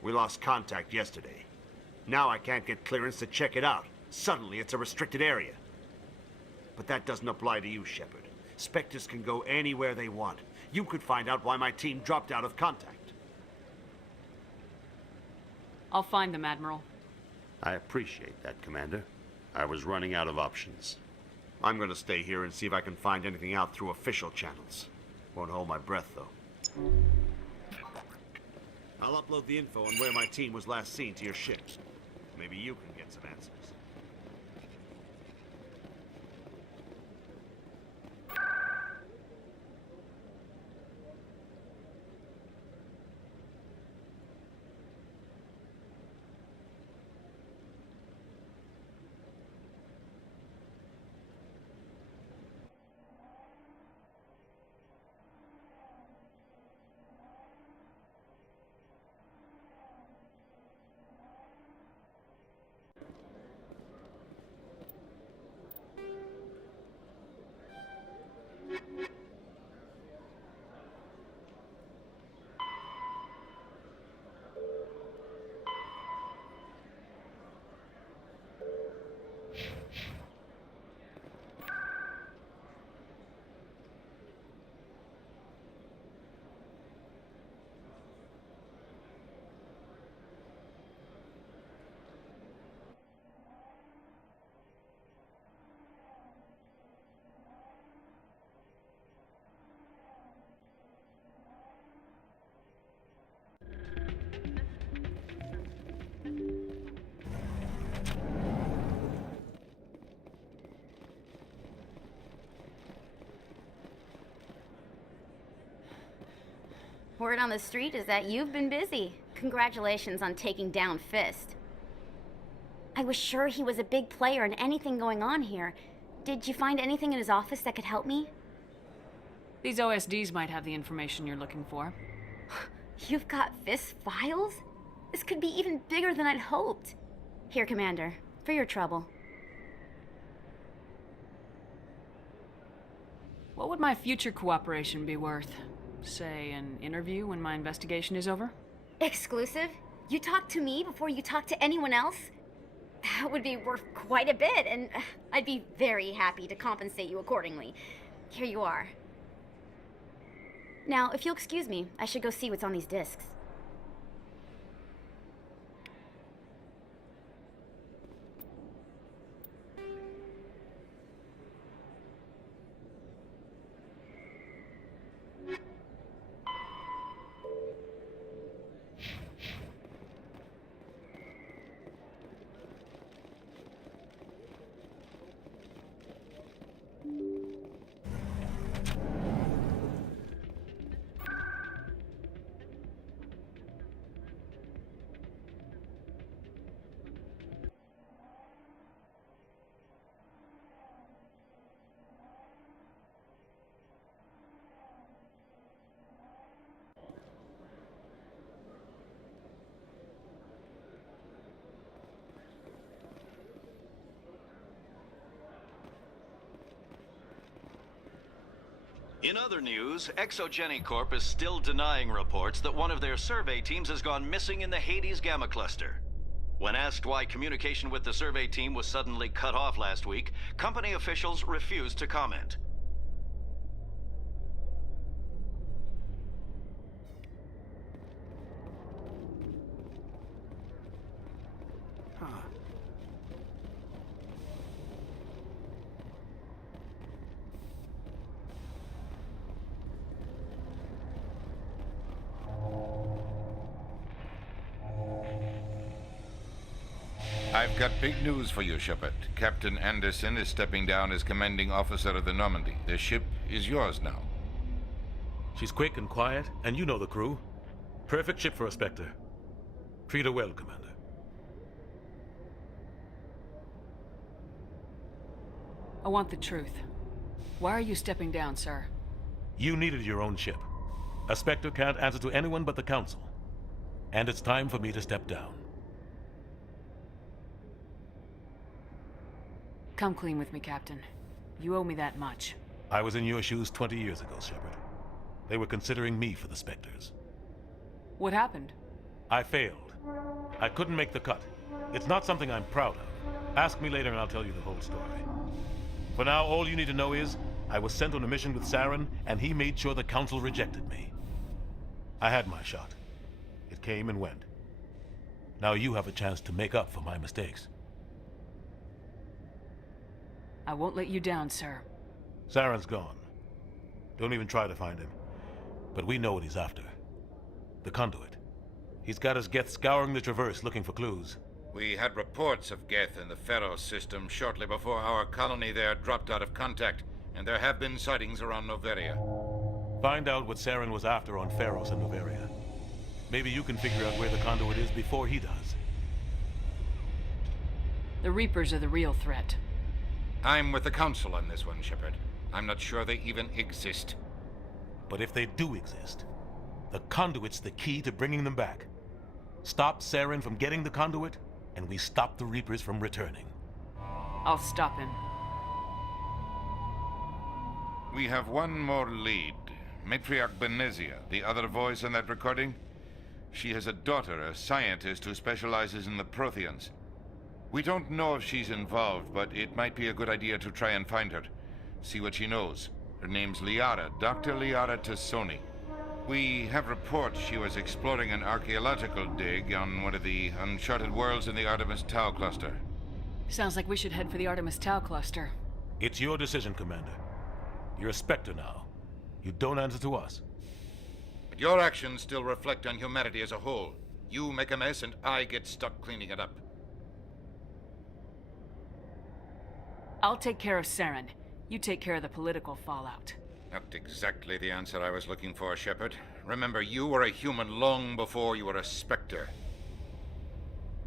We lost contact yesterday. Now I can't get clearance to check it out. Suddenly it's a restricted area. But that doesn't apply to you, Shepard. Spectres can go anywhere they want. You could find out why my team dropped out of contact. I'll find them, Admiral. I appreciate that, Commander. I was running out of options. I'm going to stay here and see if I can find anything out through official channels. Won't hold my breath, though. I'll upload the info on where my team was last seen to your ship. Maybe you can get some answers. Word on the street is that you've been busy. Congratulations on taking down Fist. I was sure he was a big player in anything going on here. Did you find anything in his office that could help me? These OSDs might have the information you're looking for. You've got Fist's files? This could be even bigger than I'd hoped. Here, Commander, for your trouble. What would my future cooperation be worth? Say, an interview when my investigation is over? Exclusive? You talk to me before you talk to anyone else? That would be worth quite a bit, and I'd be very happy to compensate you accordingly. Here you are. Now, if you'll excuse me, I should go see what's on these discs. In other news, Exogeny Corp is still denying reports that one of their survey teams has gone missing in the Hades Gamma Cluster. When asked why communication with the survey team was suddenly cut off last week, company officials refused to comment. I've got big news for you, Shepard. Captain Anderson is stepping down as commanding officer of the Normandy. The ship is yours now. She's quick and quiet, and you know the crew. Perfect ship for a Spectre. Treat her well, Commander. I want the truth. Why are you stepping down, sir? You needed your own ship. A Spectre can't answer to anyone but the Council. And it's time for me to step down. Come clean with me, Captain. You owe me that much. I was in your shoes 20 years ago, Shepard. They were considering me for the Spectres. What happened? I failed. I couldn't make the cut. It's not something I'm proud of. Ask me later and I'll tell you the whole story. For now, all you need to know is, I was sent on a mission with Saren, and he made sure the Council rejected me. I had my shot. It came and went. Now you have a chance to make up for my mistakes. I won't let you down, sir. Saren's gone. Don't even try to find him. But we know what he's after. The conduit. He's got his Geth scouring the Traverse looking for clues. We had reports of Geth in the Pharaoh system shortly before our colony there dropped out of contact, and there have been sightings around Noveria. Find out what Saren was after on Pharos and Noveria. Maybe you can figure out where the conduit is before he does. The Reapers are the real threat. I'm with the Council on this one, Shepard. I'm not sure they even exist. But if they do exist, the conduit's the key to bringing them back. Stop Saren from getting the conduit, and we stop the Reapers from returning. I'll stop him. We have one more lead. Matriarch Benezia, the other voice in that recording. She has a daughter, a scientist who specializes in the Protheans. We don't know if she's involved, but it might be a good idea to try and find her. See what she knows. Her name's Liara, Dr. Liara Tassoni. We have reports she was exploring an archaeological dig on one of the uncharted worlds in the Artemis Tau cluster. Sounds like we should head for the Artemis Tau cluster. It's your decision, Commander. You're a Spectre now. You don't answer to us. But your actions still reflect on humanity as a whole. You make a mess and I get stuck cleaning it up. I'll take care of Saren. You take care of the political fallout. Not exactly the answer I was looking for, Shepard. Remember, you were a human long before you were a Spectre.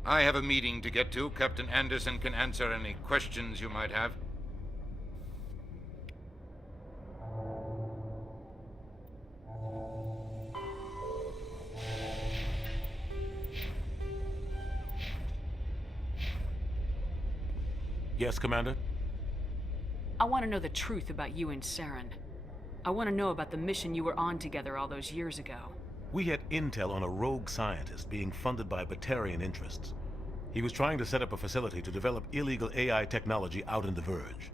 I have a meeting to get to. Captain Anderson can answer any questions you might have. Yes, Commander? I want to know the truth about you and Saren. I want to know about the mission you were on together all those years ago. We had intel on a rogue scientist being funded by Batarian interests. He was trying to set up a facility to develop illegal AI technology out in the Verge.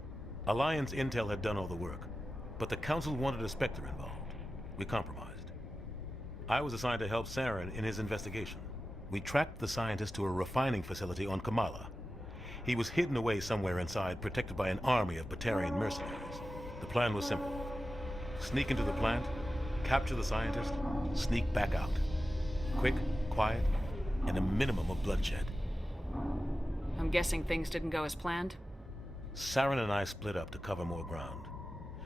Alliance intel had done all the work, but the Council wanted a Spectre involved. We compromised. I was assigned to help Saren in his investigation. We tracked the scientist to a refining facility on Kamala. He was hidden away somewhere inside, protected by an army of Batarian mercenaries. The plan was simple. Sneak into the plant, capture the scientist, sneak back out. Quick, quiet, and a minimum of bloodshed. I'm guessing things didn't go as planned? Saren and I split up to cover more ground.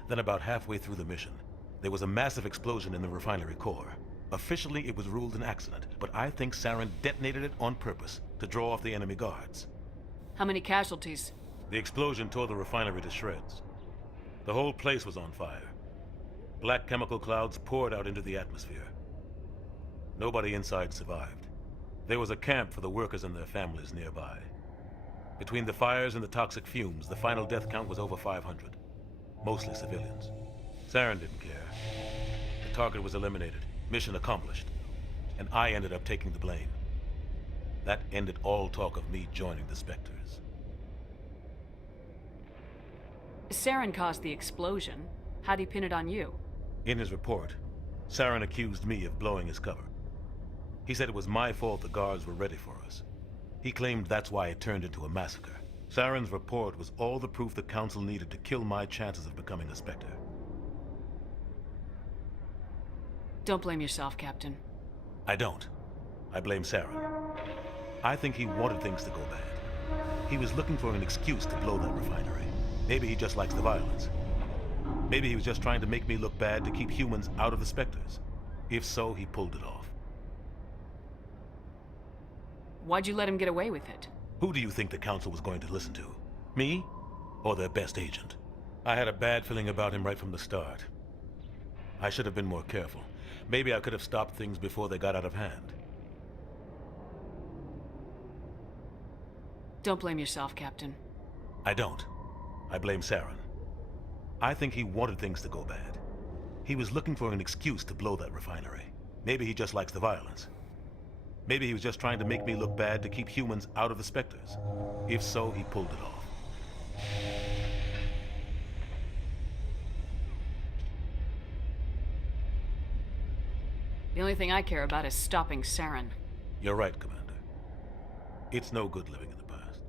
Then about halfway through the mission, there was a massive explosion in the refinery core. Officially, it was ruled an accident, but I think Saren detonated it on purpose to draw off the enemy guards. How many casualties? The explosion tore the refinery to shreds. The whole place was on fire. Black chemical clouds poured out into the atmosphere. Nobody inside survived. There was a camp for the workers and their families nearby. Between the fires and the toxic fumes, the final death count was over 500. Mostly civilians. Saren didn't care. The target was eliminated, mission accomplished, and I ended up taking the blame. That ended all talk of me joining the Spectres. Saren caused the explosion. How'd he pin it on you? In his report, Saren accused me of blowing his cover. He said it was my fault the guards were ready for us. He claimed that's why it turned into a massacre. Saren's report was all the proof the Council needed to kill my chances of becoming a Spectre. Don't blame yourself, Captain. I don't. I blame Saren. I think he wanted things to go bad. He was looking for an excuse to blow that refinery. Maybe he just likes the violence. Maybe he was just trying to make me look bad to keep humans out of the Spectres. If so, he pulled it off. Why'd you let him get away with it? Who do you think the Council was going to listen to? Me? Or their best agent? I had a bad feeling about him right from the start. I should have been more careful. Maybe I could have stopped things before they got out of hand. Don't blame yourself, Captain. I don't. I blame Saren. I think he wanted things to go bad. He was looking for an excuse to blow that refinery. Maybe he just likes the violence. Maybe he was just trying to make me look bad to keep humans out of the Spectres. If so, he pulled it off. The only thing I care about is stopping Saren. You're right, Commander. It's no good living in the past.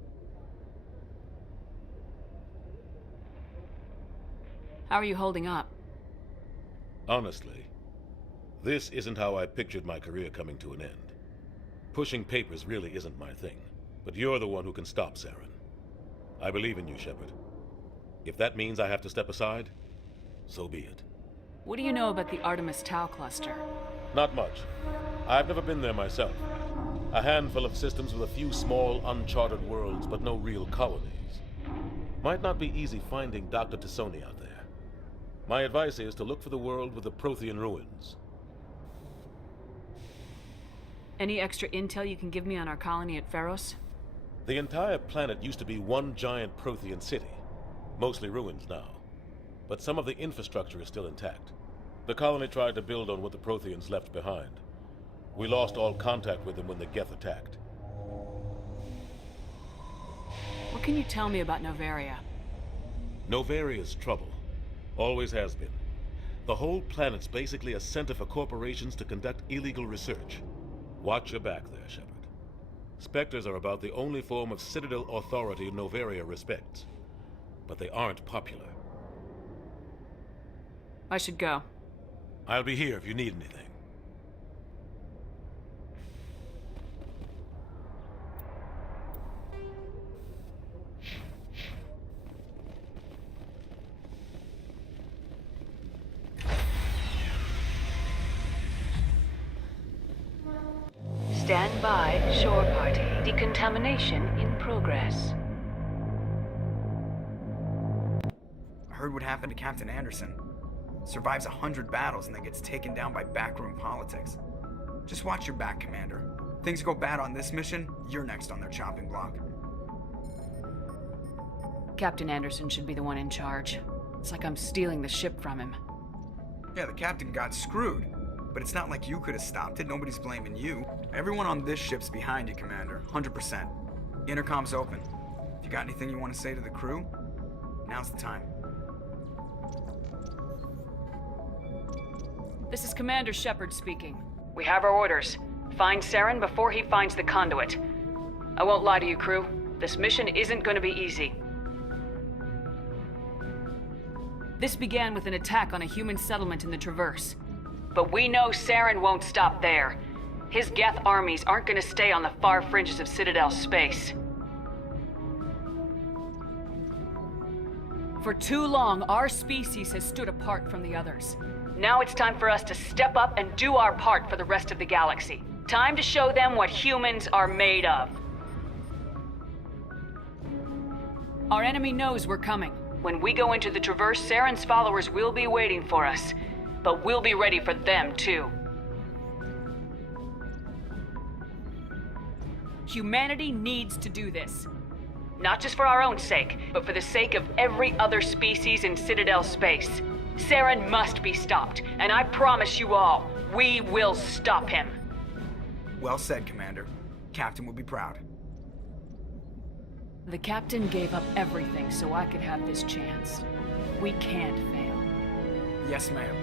How are you holding up? Honestly, this isn't how I pictured my career coming to an end. Pushing papers really isn't my thing, but you're the one who can stop Saren. I believe in you, Shepard. If that means I have to step aside, so be it. What do you know about the Artemis Tau cluster? Not much. I've never been there myself. A handful of systems with a few small, uncharted worlds, but no real colonies. Might not be easy finding Dr. Tassoni out there. My advice is to look for the world with the Prothean ruins. Any extra intel you can give me on our colony at Pharos? The entire planet used to be one giant Prothean city. Mostly ruins now. But some of the infrastructure is still intact. The colony tried to build on what the Protheans left behind. We lost all contact with them when the Geth attacked. What can you tell me about Novaria? Novaria's trouble. Always has been. The whole planet's basically a center for corporations to conduct illegal research. Watch your back there, Shepard. Spectres are about the only form of Citadel authority Novaria respects. But they aren't popular. I should go. I'll be here if you need anything. Stand by, shore party. Decontamination in progress. I heard what happened to Captain Anderson. Survives 100 battles and then gets taken down by backroom politics. Just watch your back, Commander. Things go bad on this mission, you're next on their chopping block. Captain Anderson should be the one in charge. It's like I'm stealing the ship from him. Yeah, the captain got screwed. But it's not like you could have stopped it. Nobody's blaming you. Everyone on this ship's behind you, Commander. 100%. Intercom's open. If you got anything you want to say to the crew, now's the time. This is Commander Shepard speaking. We have our orders. Find Saren before he finds the conduit. I won't lie to you, crew. This mission isn't going to be easy. This began with an attack on a human settlement in the Traverse. But we know Saren won't stop there. His Geth armies aren't going to stay on the far fringes of Citadel space. For too long, our species has stood apart from the others. Now it's time for us to step up and do our part for the rest of the galaxy. Time to show them what humans are made of. Our enemy knows we're coming. When we go into the Traverse, Saren's followers will be waiting for us. But we'll be ready for them, too. Humanity needs to do this. Not just for our own sake, but for the sake of every other species in Citadel space. Saren must be stopped, and I promise you all, we will stop him. Well said, Commander. Captain will be proud. The captain gave up everything so I could have this chance. We can't fail. Yes, ma'am.